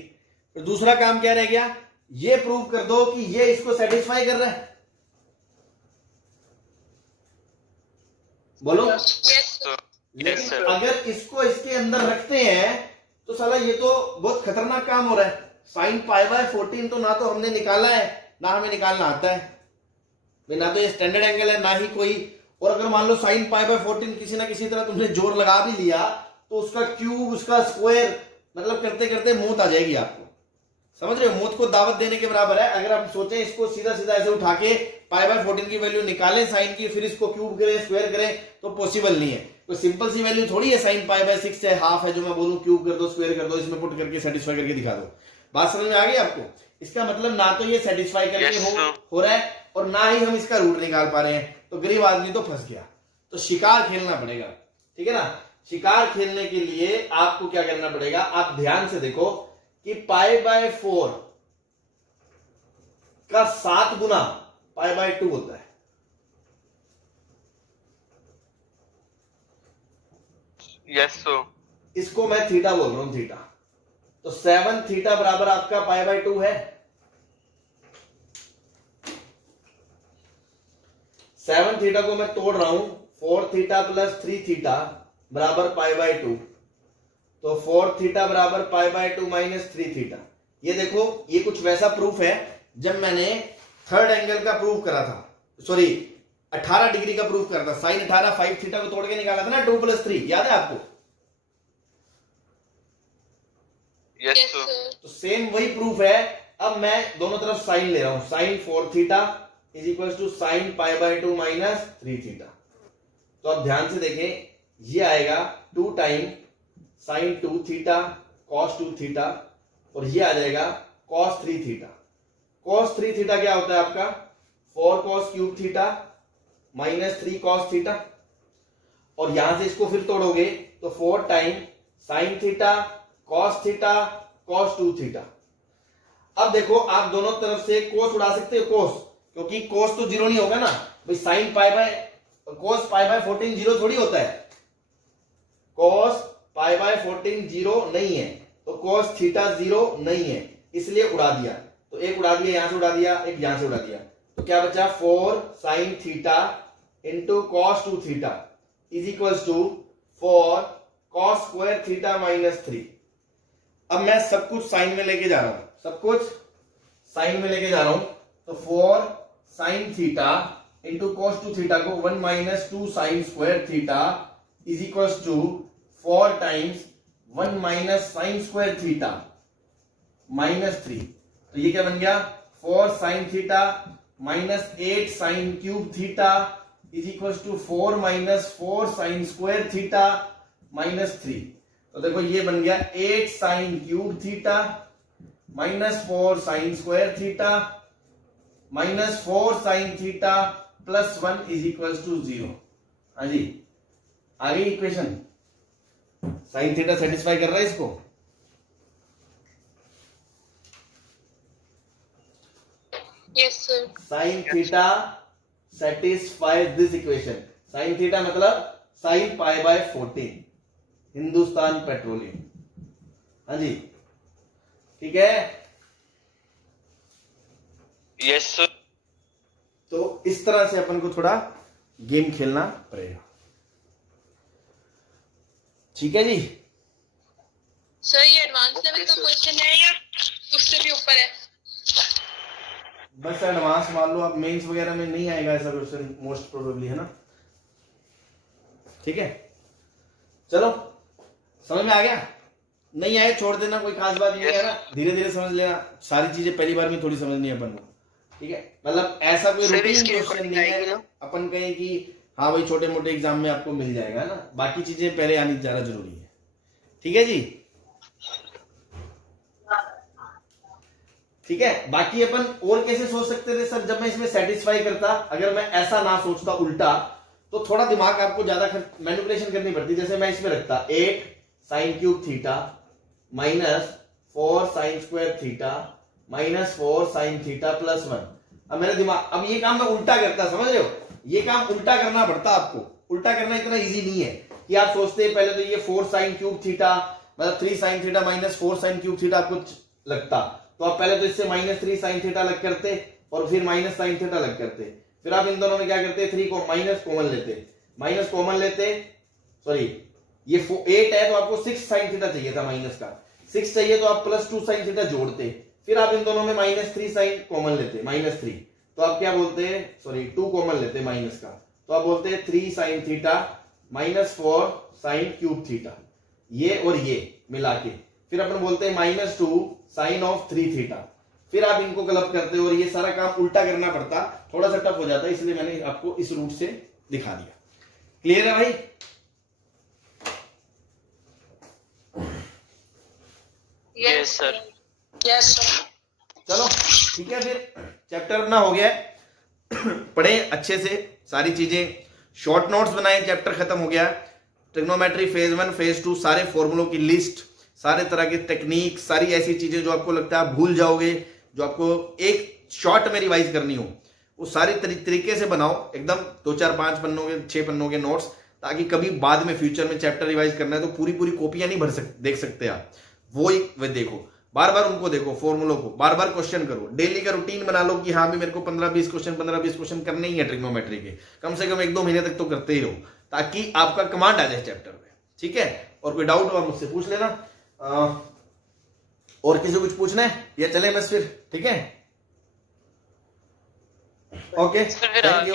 तो दूसरा काम क्या रह गया, ये प्रूव कर दो कि ये इसको सेटिस्फाई कर रहा है। बोलो। लेकिन अगर इसको इसके अंदर रखते हैं तो साला ये तो बहुत खतरनाक काम हो रहा है। साइन पाई बाय 14 तो ना तो हमने निकाला है ना हमें निकालना आता है, ना तो ये स्टैंडर्ड एंगल है ना ही कोई। और अगर मान लो साइन पाई बाय 14 किसी ना किसी तरह तुमने जोर लगा भी लिया तो उसका क्यूब उसका स्क्वायर मतलब करते करते मौत आ जाएगी आपको। समझ रहे हो, मौत को दावत देने के बराबर है। अगर हम सोचें इसको सीधा सीधा ऐसे उठा के पाई बाय 14 की वैल्यू निकालें साइन की, फिर इसको क्यूब करें स्क्वायर करें तो पॉसिबल नहीं है। तो सिंपल सी वैल्यू थोड़ी है, साइन पाई बाय 6 है, हाफ है, जो मैं बोलूं क्यूब कर दो स्क्वायर कर दो, इसमें पुट करके सेटिस्फाई करके दिखा दो। बात समझ में आ गई आपको? इसका मतलब ना तो ये सेटिस्फाई करके हो रहा है और ना ही हम इसका रूट निकाल पा रहे हैं, तो गरीब आदमी तो फंस गया। तो शिकार खेलना पड़ेगा, ठीक है ना। शिकार खेलने के लिए आपको क्या करना पड़ेगा, आप ध्यान से देखो कि π/4 का 7 गुना π/2 होता है। Yes sir. इसको मैं थीटा बोल रहा हूं, थीटा। तो 7 थीटा बराबर आपका π/2 है। 7 थीटा को मैं तोड़ रहा हूं, 4 थीटा प्लस 3 थीटा बराबर π/2। तो 4 थीटा बराबर π/2 माइनस 3 थीटा। ये देखो, ये कुछ वैसा प्रूफ है जब मैंने थर्ड एंगल का प्रूफ करा था, सॉरी 18 डिग्री का प्रूफ करा था। साइन 18 5 थीटा को तोड़ के निकाला था ना, 2 + 3, याद है आपको? Yes Yes, sir. sir. तो सेम वही प्रूफ है। अब मैं दोनों तरफ साइन ले रहा हूं, sine 4 theta is equal to sine π/2 minus 3 theta. तो अब ध्यान से देखें, ये आएगा 2 time sine 2 theta cos 2 theta और ये आ जाएगा कॉस 3 थीटा। कॉस 3 थीटा क्या होता है आपका? 4 cos cube theta minus 3 cos theta. और यहां से इसको फिर तोड़ोगे तो 4 time sign theta cos theta cos 2 theta. अब देखो, आप दोनों तरफ से कोस उड़ा सकते हो, कोस, क्योंकि कोस तो 0 नहीं होगा ना भाई। साइन कोस π/14 0 थोड़ी होता है, कोस π/14 0 नहीं है, तो कोस थीटा 0 नहीं है, इसलिए उड़ा दिया। तो एक उड़ा दिया, यहां से उड़ा दिया, एक यहां से उड़ा दिया, तो क्या बचा? 4 sine theta into cos 2 theta is equals to 4 cos square theta minus 3। अब मैं सब कुछ साइन में लेके जा रहा हूं, सब कुछ साइन में लेके जा रहा हूं। तो 4 sine theta into cos 2 theta को 1 minus 2 sine square theta is equals to 4 times 1 minus sine square theta minus 3। तो ये क्या बन गया? 4 sine theta minus 8 sine cube theta is equals to 4 minus 4 sine square theta minus 3। तो देखो, ये बन गया 8 sine cube theta minus 4 sine square theta minus 4 sine theta plus 1 is equals to 0। हाँ जी, आ गई इक्वेशन। साइन थीटा सेटिस्फाई कर रहा है इसको? Yes, sir. Sine theta satisfies this equation. Sine theta मतलब साइन π/14, हिंदुस्तान पेट्रोलियम। हाँ जी, ठीक है। Yes sir. तो इस तरह से अपन को थोड़ा गेम खेलना पड़ेगा, ठीक है जी। सर ये एडवांस लेवल का क्वेश्चन है या उससे भी ऊपर है? बस एडवांस मान लो, आप मेंस वगैरह में नहीं आएगा ऐसा क्वेश्चन मोस्ट प्रोबेबली, है ना। ठीक है, चलो समझ में आ गया? नहीं आए छोड़ देना, कोई खास बात नहीं है ना, धीरे धीरे समझ लेना। सारी चीजें पहली बार में थोड़ी समझनी है अपन को, ठीक है। मतलब ऐसा कोई रूटीन क्वेश्चन नहीं है अपन कहें कि हाँ भाई छोटे मोटे एग्जाम में आपको मिल जाएगा ना, बाकी चीजें पहले आनी ज्यादा जरूरी है, ठीक है जी। ठीक है, बाकी अपन और कैसे सोच सकते थे सर, जब मैं इसमें सेटिस्फाई करता, अगर मैं ऐसा ना सोचता उल्टा, तो थोड़ा दिमाग आपको ज्यादा मैनिपुलेशन करनी पड़ती। जैसे मैं इसमें रखता 8 sine cube theta minus 4 sine square theta minus 4 sine theta plus 1। अब मेरा दिमाग, अब ये काम मैं उल्टा करता, समझ रहे हो, ये काम उल्टा करना पड़ता आपको। उल्टा करना इतना इजी नहीं है कि आप सोचते हैं पहले तो ये 4 साइन क्यूब थीटा मतलब 3 sign theta minus 4 sign cube theta आपको लगता, तो आप पहले तो इससे माइनस 3 साइन थीटा लग करते और फिर माइनस साइन थीटा लग करते, फिर आप इन दोनों में क्या करते, 3 को माइनस कॉमन लेते, सॉरी ये 8 है तो आपको 6 साइन थीटा चाहिए था, माइनस का 6 चाहिए तो आप प्लस 2 साइन थीटा जोड़ते, फिर आप इन दोनों में माइनस 3 साइन कॉमन लेते, माइनस 3, तो आप क्या बोलते हैं, सॉरी 2 कॉमन लेते माइनस का, तो आप बोलते हैं 3 sign theta minus 4 sign cube theta, ये और ये मिला के, फिर अपन बोलते हैं माइनस 2 साइन ऑफ 3 थीटा, फिर आप इनको क्लब करते हो और ये सारा काम उल्टा करना पड़ता, थोड़ा सा टफ हो जाता है, इसलिए मैंने आपको इस रूट से दिखा दिया। क्लियर है भाई? Yes sir. Yes sir. चलो ठीक है, फिर चैप्टर अपना हो गया है। पढ़े अच्छे से सारी चीजें, शॉर्ट नोट्स बनाए, चैप्टर खत्म हो गया। ट्रिग्नोमेट्री फेज 1 फेज 2 सारे फॉर्मूलों की लिस्ट, सारे तरह के टेक्निक, सारी ऐसी चीजें जो आपको लगता है आप भूल जाओगे, जो आपको एक शॉर्ट में रिवाइज करनी हो, वो सारी तरीके से बनाओ एकदम। 2 4 5 पन्नों के 6 पन्नों के नोट्स, ताकि कभी बाद में फ्यूचर में चैप्टर रिवाइज करना है तो पूरी पूरी कॉपियां नहीं भर देख सकते आप। वो देखो, बार बार उनको देखो, फॉर्मूलों को बार बार क्वेश्चन करो, डेली का रूटीन बना लो कि हाँ भी मेरे को 15-20 क्वेश्चन करने ही है ट्रिग्नोमेट्री के, कम से कम 1-2 महीने तक तो करते ही रहो, ताकि आपका कमांड आ जाए चैप्टर में। ठीक है, और कोई डाउट हो मुझसे पूछ लेना। और किसी को कुछ पूछना है या चले बस फिर? ठीक है, ओके, थैंक यू।